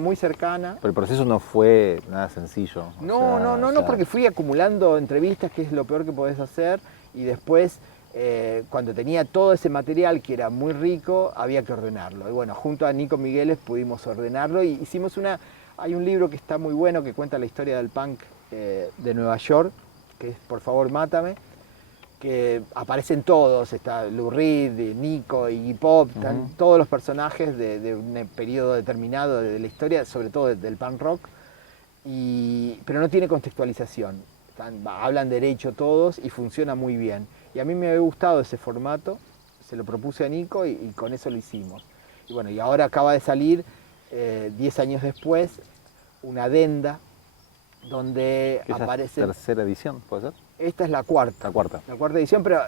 muy cercana. Pero el proceso no fue nada sencillo. No, porque fui acumulando entrevistas, que es lo peor que podés hacer, y después, cuando tenía todo ese material, que era muy rico, había que ordenarlo. Y bueno, junto a Nico Migueles pudimos ordenarlo y hicimos hay un libro que está muy bueno, que cuenta la historia del punk de Nueva York, que es Por favor, mátame, que aparecen todos, está Lou Reed, Nico, Iggy Pop, están todos los personajes de un periodo determinado de la historia, sobre todo del punk rock, pero no tiene contextualización. Hablan derecho todos y funciona muy bien. Y a mí me había gustado ese formato, se lo propuse a Nico y con eso lo hicimos. Y bueno, y ahora acaba de salir, 10 años después, una adenda donde aparece... ¿Tercera edición, puede ser? Esta es la cuarta. La cuarta Edición, pero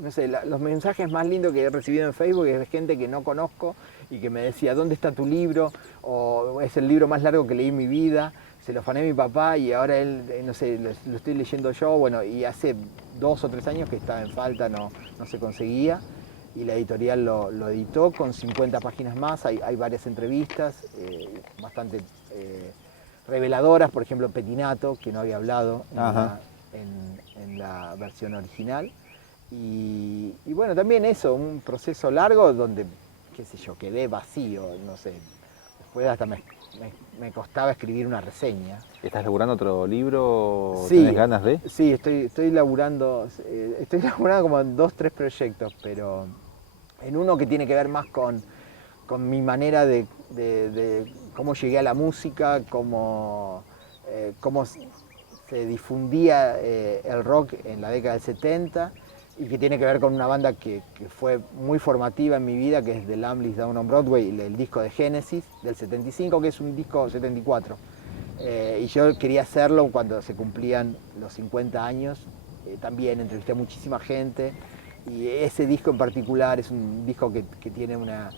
no sé, los mensajes más lindos que he recibido en Facebook es de gente que no conozco y que me decía, ¿dónde está tu libro? O es el libro más largo que leí en mi vida. Se lo afané a mi papá y ahora él, no sé, lo estoy leyendo yo. Bueno, y hace 2 o 3 años que estaba en falta, no se conseguía. Y la editorial lo editó con 50 páginas más. Hay varias entrevistas, bastante reveladoras. Por ejemplo, Petinato, que no había hablado en la versión original. Y bueno, también eso, un proceso largo donde, qué sé yo, quedé vacío, no sé. Después hasta me costaba escribir una reseña. ¿Estás laburando otro libro? Sí, ¿Tienes ganas de? Sí, estoy laburando como en 2, 3 proyectos, pero en uno que tiene que ver más con mi manera de cómo llegué a la música, cómo se difundía el rock en la década del 70, y que tiene que ver con una banda que fue muy formativa en mi vida, que es The Lamblies Down on Broadway, el disco de Genesis del 75, que es un disco 74. Y yo quería hacerlo cuando se cumplían los 50 años. También entrevisté a muchísima gente, y ese disco en particular es un disco que tiene una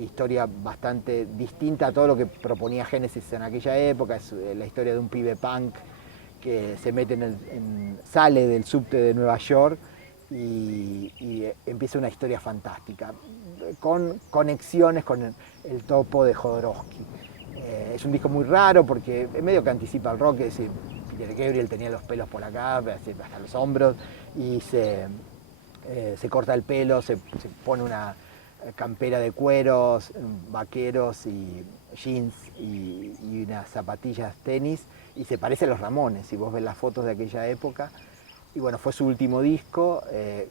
historia bastante distinta a todo lo que proponía Genesis en aquella época. Es la historia de un pibe punk que se mete sale del subte de Nueva York y empieza una historia fantástica, con conexiones con el topo de Jodorowsky. Es un disco muy raro porque es medio que anticipa el rock, es decir, Peter Gabriel tenía los pelos por acá, hasta los hombros, y se corta el pelo, se pone una campera de cueros, vaqueros y jeans y unas zapatillas tenis, y se parece a los Ramones, si vos ves las fotos de aquella época. Y bueno, fue su último disco.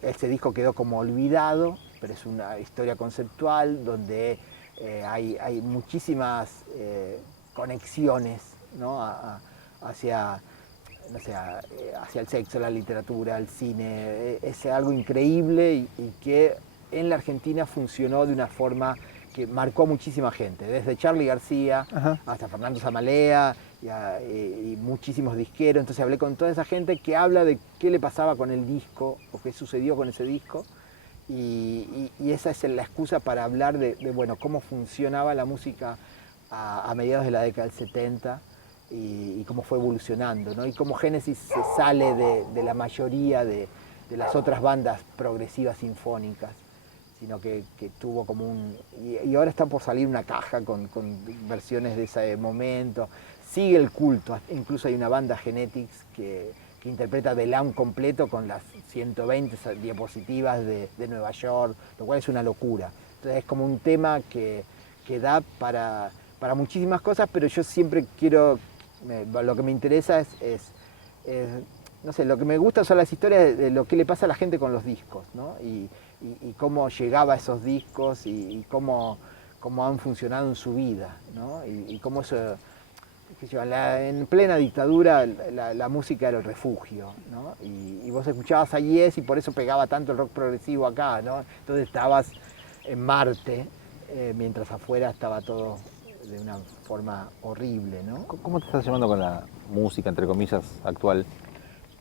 Este disco quedó como olvidado, pero es una historia conceptual donde hay muchísimas conexiones, ¿no? hacia el sexo, la literatura, el cine. Es algo increíble y que en la Argentina funcionó de una forma que marcó a muchísima gente, desde Charly García hasta Fernando Zamalea y muchísimos disqueros. Entonces hablé con toda esa gente que habla de qué le pasaba con el disco o qué sucedió con ese disco, y esa es la excusa para hablar de bueno, cómo funcionaba la música a mediados de la década del 70 y cómo fue evolucionando, ¿no? Y cómo Génesis se sale de la mayoría de las otras bandas progresivas sinfónicas, sino que tuvo como y ahora está por salir una caja con versiones de ese momento. Sigue el culto, incluso hay una banda, Genetics, que interpreta The Lamb completo con las 120 diapositivas de Nueva York, lo cual es una locura. Entonces es como un tema que da para muchísimas cosas, pero yo siempre quiero, lo que me interesa es no sé, lo que me gusta son las historias de lo que le pasa a la gente con los discos, ¿no? Y cómo llegaba a esos discos y cómo han funcionado en su vida, ¿no? Y cómo eso, en plena dictadura la música era el refugio, ¿no? Y vos escuchabas a Yes y por eso pegaba tanto el rock progresivo acá, ¿no? Entonces estabas en Marte, mientras afuera estaba todo de una forma horrible, ¿no? ¿Cómo te estás llevando con la música, entre comillas, actual?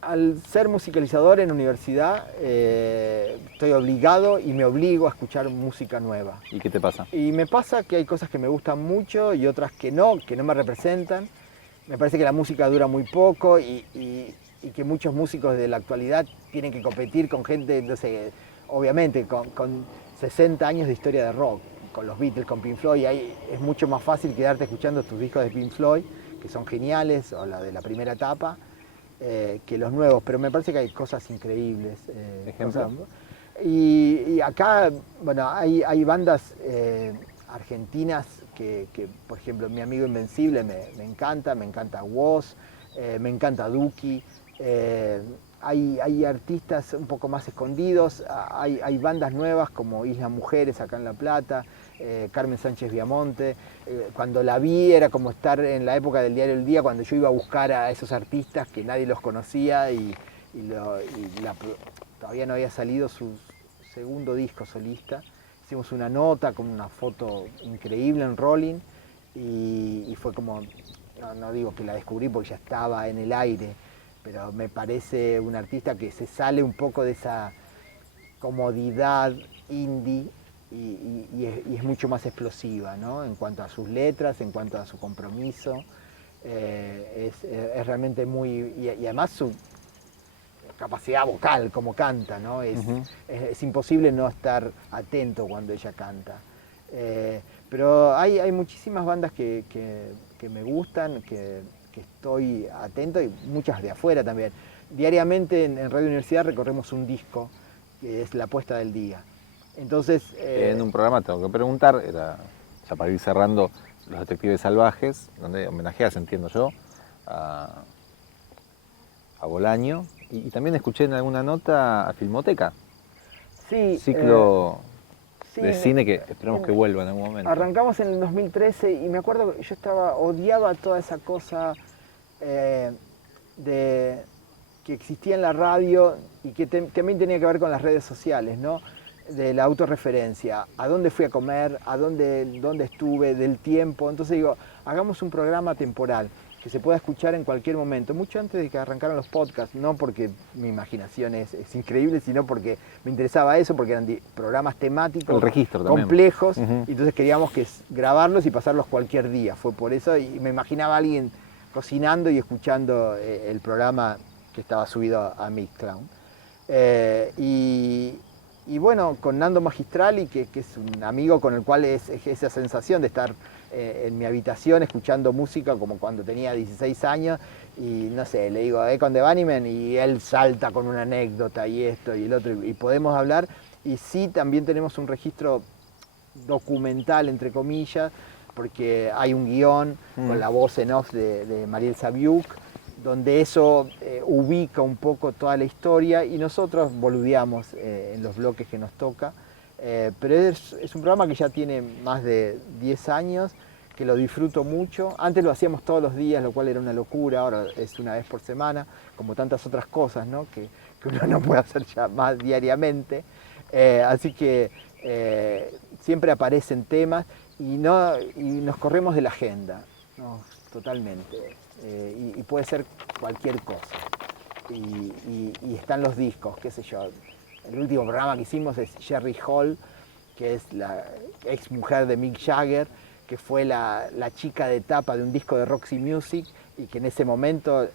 al ser musicalizador en universidad, estoy obligado y me obligo a escuchar música nueva. ¿Y qué te pasa? Y me pasa que hay cosas que me gustan mucho y otras que no me representan. Me parece que la música dura muy poco y que muchos músicos de la actualidad tienen que competir con gente, no sé, obviamente con 60 años de historia de rock, con los Beatles, con Pink Floyd. Ahí es mucho más fácil quedarte escuchando tus discos de Pink Floyd, que son geniales, o la de la primera etapa, que los nuevos, pero me parece que hay cosas increíbles. ¿Ejemplo? Y acá, bueno, hay bandas argentinas que, por ejemplo, mi amigo Invencible me encanta Woz, me encanta Duki. Hay artistas un poco más escondidos, hay bandas nuevas como Isla Mujeres acá en La Plata, Carmen Sánchez Viamonte. Cuando la vi era como estar en la época del diario El Día, cuando yo iba a buscar a esos artistas que nadie los conocía todavía no había salido su segundo disco solista. Hicimos una nota con una foto increíble en Rolling y fue como, no digo que la descubrí porque ya estaba en el aire, pero me parece un artista que se sale un poco de esa comodidad indie y es mucho más explosiva, ¿no? En cuanto a sus letras, en cuanto a su compromiso. Es realmente muy... Y además su capacidad vocal, como canta, ¿no? Es imposible no estar atento cuando ella canta. Pero hay muchísimas bandas que me gustan, que estoy atento, y muchas de afuera también. Diariamente en Radio Universidad recorremos un disco, que es La Puesta del Día. Entonces... En un programa tengo que preguntar, era ya para ir cerrando, Los Detectives Salvajes, donde homenajeas, entiendo yo, a Bolaño, y también escuché en alguna nota a Filmoteca, sí, ciclo sí, de cine que esperamos que vuelva en algún momento. Arrancamos en el 2013 y me acuerdo que yo odiaba toda esa cosa de que existía en la radio y que también tenía que ver con las redes sociales, ¿no? De la autorreferencia, a dónde fui a comer, a dónde estuve, del tiempo. Entonces digo, hagamos un programa temporal que se pueda escuchar en cualquier momento, mucho antes de que arrancaran los podcasts, no porque mi imaginación es increíble, sino porque me interesaba eso, porque eran programas temáticos, el registro también, complejos, y entonces queríamos grabarlos y pasarlos cualquier día. Fue por eso, y me imaginaba a alguien cocinando y escuchando el programa que estaba subido a Mixcloud. Y bueno, con Nando Magistrali, que es un amigo con el cual es esa sensación de estar en mi habitación escuchando música como cuando tenía 16 años, y no sé, le digo, con The Bunnymen, y él salta con una anécdota y esto y el otro, y podemos hablar. Y sí, también tenemos un registro documental, entre comillas, porque hay un guión con la voz en off de Mariel Sabiuk, donde eso ubica un poco toda la historia, y nosotros boludeamos en los bloques que nos toca. Pero es un programa que ya tiene más de 10 años, que lo disfruto mucho. Antes lo hacíamos todos los días, lo cual era una locura, ahora es una vez por semana, como tantas otras cosas, ¿no? que uno no puede hacer ya más diariamente. Así que siempre aparecen temas y nos corremos de la agenda, ¿no? Totalmente. Y puede ser cualquier cosa. Y están los discos, qué sé yo. El último programa que hicimos es Jerry Hall, que es la ex mujer de Mick Jagger, que fue la chica de tapa de un disco de Roxy Music, y que en ese momento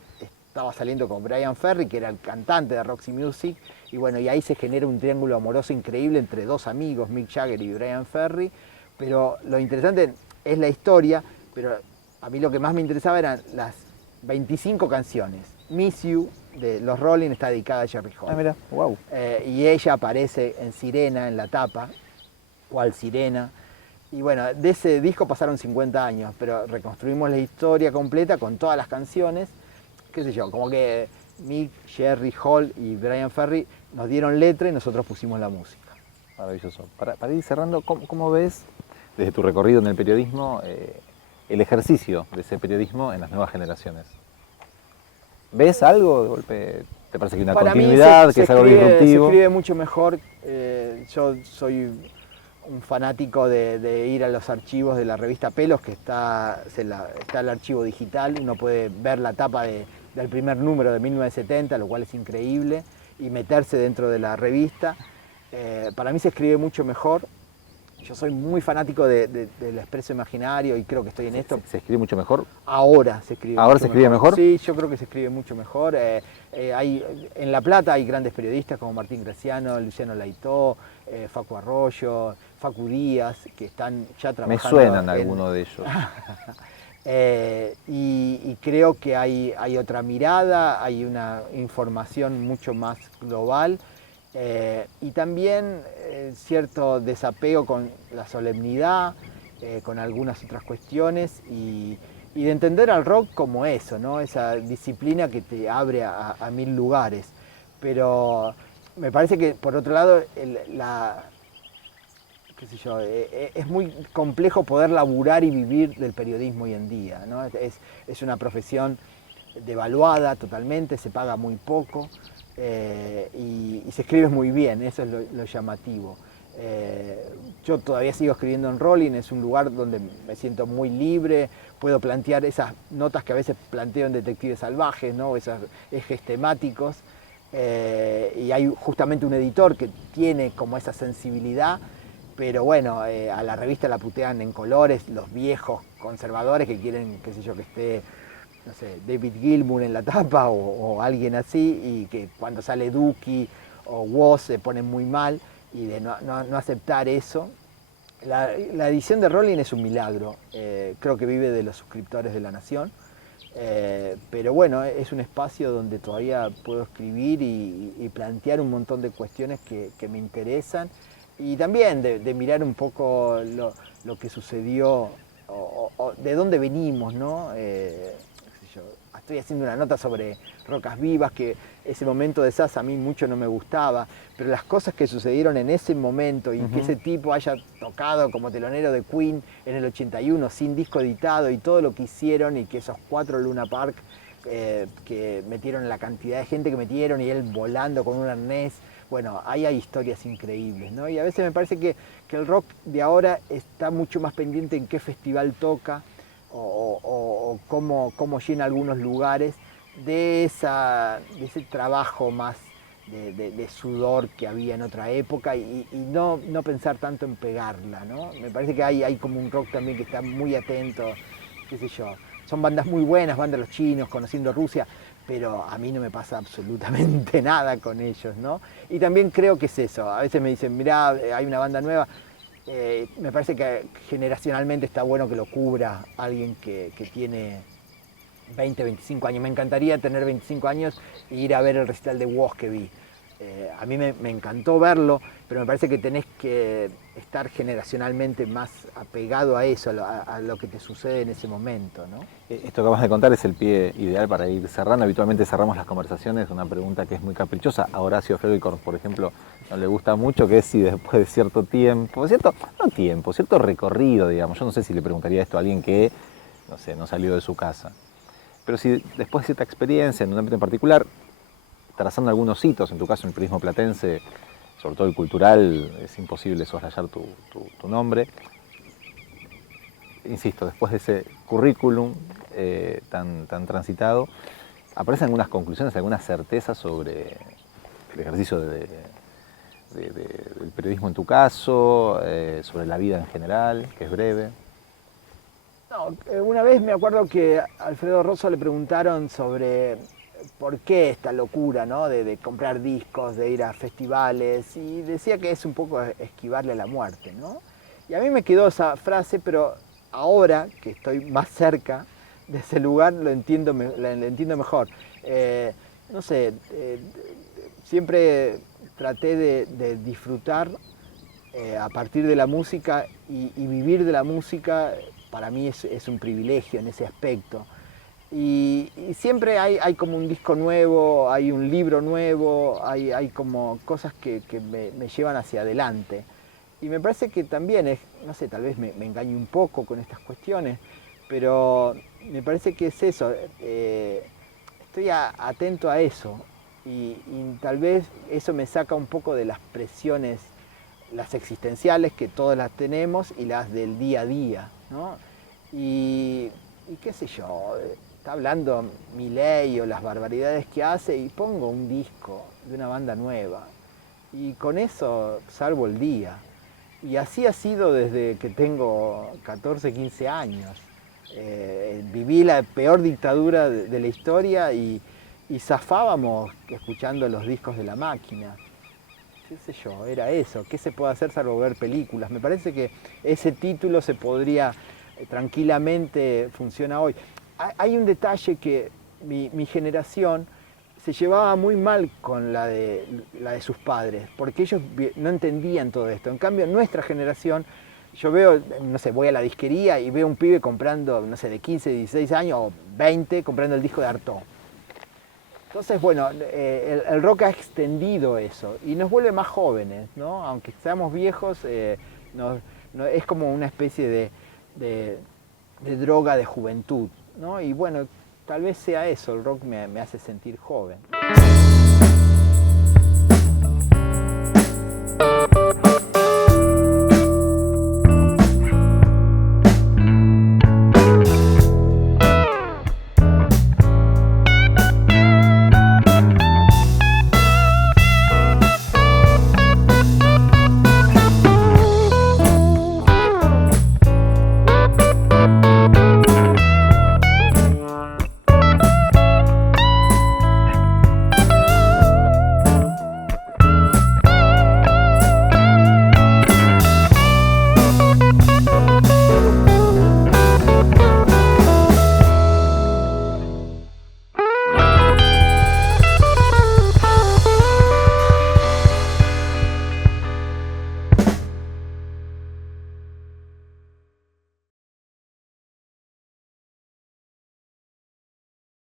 estaba saliendo con Brian Ferry, que era el cantante de Roxy Music, y bueno, y ahí se genera un triángulo amoroso increíble entre dos amigos, Mick Jagger y Brian Ferry. Pero lo interesante es la historia, pero a mí lo que más me interesaba eran las 25 canciones. Miss You de los Rolling está dedicada a Jerry Hall. Ah, mira, wow. Y ella aparece en Sirena, en la tapa, cual Sirena. Y bueno, de ese disco pasaron 50 años, pero reconstruimos la historia completa con todas las canciones. Qué sé yo, como que Mick, Jerry Hall y Brian Ferry nos dieron letra y nosotros pusimos la música. Maravilloso. Para ir cerrando, ¿cómo ves, desde tu recorrido en el periodismo, el ejercicio de ese periodismo en las nuevas generaciones? ¿Ves algo de golpe? ¿Te parece que hay una Para continuidad, mí que es algo disruptivo? Se escribe mucho mejor. Yo soy un fanático de ir a los archivos de la revista Pelos, que está el archivo digital. Uno puede ver la tapa de del primer número de 1970, lo cual es increíble, y meterse dentro de la revista. Para mí se escribe mucho mejor. Yo soy muy fanático del Expreso Imaginario y creo que estoy en esto. ¿Se escribe mucho mejor? Ahora se escribe ¿Ahora mucho se escribe mejor? Sí, yo creo que se escribe mucho mejor. En La Plata hay grandes periodistas como Martín Graciano, Luciano Laitó, Facu Arroyo, Facu Díaz, que están ya trabajando. Me suenan algunos de ellos. Y creo que hay otra mirada, hay una información mucho más global. Y también cierto desapego con la solemnidad, con algunas otras cuestiones y de entender al rock como eso, ¿no? Esa disciplina que te abre a mil lugares. Pero me parece que por otro lado qué sé yo, es muy complejo poder laburar y vivir del periodismo hoy en día, ¿no? Es una profesión devaluada totalmente, se paga muy poco. Y se escribe muy bien, eso es lo llamativo. Yo todavía sigo escribiendo en Rolling, es un lugar donde me siento muy libre, puedo plantear esas notas que a veces planteo en Detectives Salvajes, ¿no? Esos ejes temáticos, y hay justamente un editor que tiene como esa sensibilidad, pero bueno, a la revista la putean en colores los viejos conservadores que quieren, qué sé yo, que esté, no sé, David Gilmour en la tapa o alguien así, y que cuando sale Dookie o Woz se ponen muy mal, y de no aceptar eso. La edición de Rolling es un milagro, creo que vive de los suscriptores de La Nación, pero bueno, es un espacio donde todavía puedo escribir y plantear un montón de cuestiones que me interesan, y también de mirar un poco lo que sucedió o de dónde venimos, ¿no? Yo estoy haciendo una nota sobre Rocas Vivas, que ese momento de Sass a mí mucho no me gustaba, pero las cosas que sucedieron en ese momento y que ese tipo haya tocado como telonero de Queen en el 81 sin disco editado y todo lo que hicieron, y que esos 4 Luna Park que metieron la cantidad de gente que metieron y él volando con un arnés, bueno, ahí hay historias increíbles, ¿no? Y a veces me parece que el rock de ahora está mucho más pendiente en qué festival toca, o cómo llena algunos lugares, de ese trabajo más de sudor que había en otra época, y no pensar tanto en pegarla, ¿no? Me parece que hay como un rock también que está muy atento, qué sé yo. Son bandas muy buenas, bandas los chinos, Conociendo Rusia, pero a mí no me pasa absolutamente nada con ellos, ¿no? Y también creo que es eso. A veces me dicen, mirá, hay una banda nueva. Me parece que generacionalmente está bueno que lo cubra alguien que tiene 20, 25 años. Me encantaría tener 25 años e ir a ver el recital de Woz que vi. A mí me encantó verlo, pero me parece que tenés que estar generacionalmente más apegado a eso, a lo que te sucede en ese momento, ¿no? Esto que acabas de contar es el pie ideal para ir cerrando. Habitualmente cerramos las conversaciones, una pregunta que es muy caprichosa. A Horacio Freud, por ejemplo, no le gusta mucho, que es si después de cierto tiempo, cierto recorrido, digamos. Yo no sé si le preguntaría esto a alguien que, no sé, no salió de su casa. Pero si después de cierta experiencia en un ámbito en particular, trazando algunos hitos, en tu caso en el periodismo platense, sobre todo el cultural, es imposible soslayar tu nombre. Insisto, después de ese currículum tan transitado, aparecen algunas conclusiones, algunas certezas sobre el ejercicio del periodismo en tu caso, sobre la vida en general, que es breve. No, una vez me acuerdo que a Alfredo Rosso le preguntaron sobre por qué esta locura, ¿no? de comprar discos, de ir a festivales, y decía que es un poco esquivarle a la muerte, ¿no? Y a mí me quedó esa frase, pero ahora que estoy más cerca de ese lugar lo entiendo mejor. No sé, siempre traté de disfrutar a partir de la música, y vivir de la música para mí es un privilegio en ese aspecto. Y siempre hay como un disco nuevo, hay un libro nuevo, hay como cosas que me llevan hacia adelante. Y me parece que también es, no sé, tal vez me engaño un poco con estas cuestiones, pero me parece que es eso, estoy atento a eso, y tal vez eso me saca un poco de las presiones, las existenciales, que todas las tenemos, y las del día a día, ¿no? Y qué sé yo, está hablando Milei o las barbaridades que hace y pongo un disco de una banda nueva y con eso salvo el día. Y así ha sido desde que tengo 14, 15 años. Viví la peor dictadura de la historia y zafábamos escuchando los discos de La Máquina. Qué sé yo, era eso. ¿Qué se puede hacer salvo ver películas? Me parece que ese título se podría tranquilamente funciona hoy. Hay un detalle que mi generación se llevaba muy mal con la de sus padres, porque ellos no entendían todo esto. En cambio, nuestra generación, yo veo, no sé, voy a la disquería y veo un pibe comprando, no sé, de 15, 16 años o 20, comprando el disco de Artaud. Entonces, bueno, el rock ha extendido eso y nos vuelve más jóvenes, ¿no? Aunque seamos viejos, es como una especie de droga de juventud, ¿no? Y bueno, tal vez sea eso, el rock me hace sentir joven.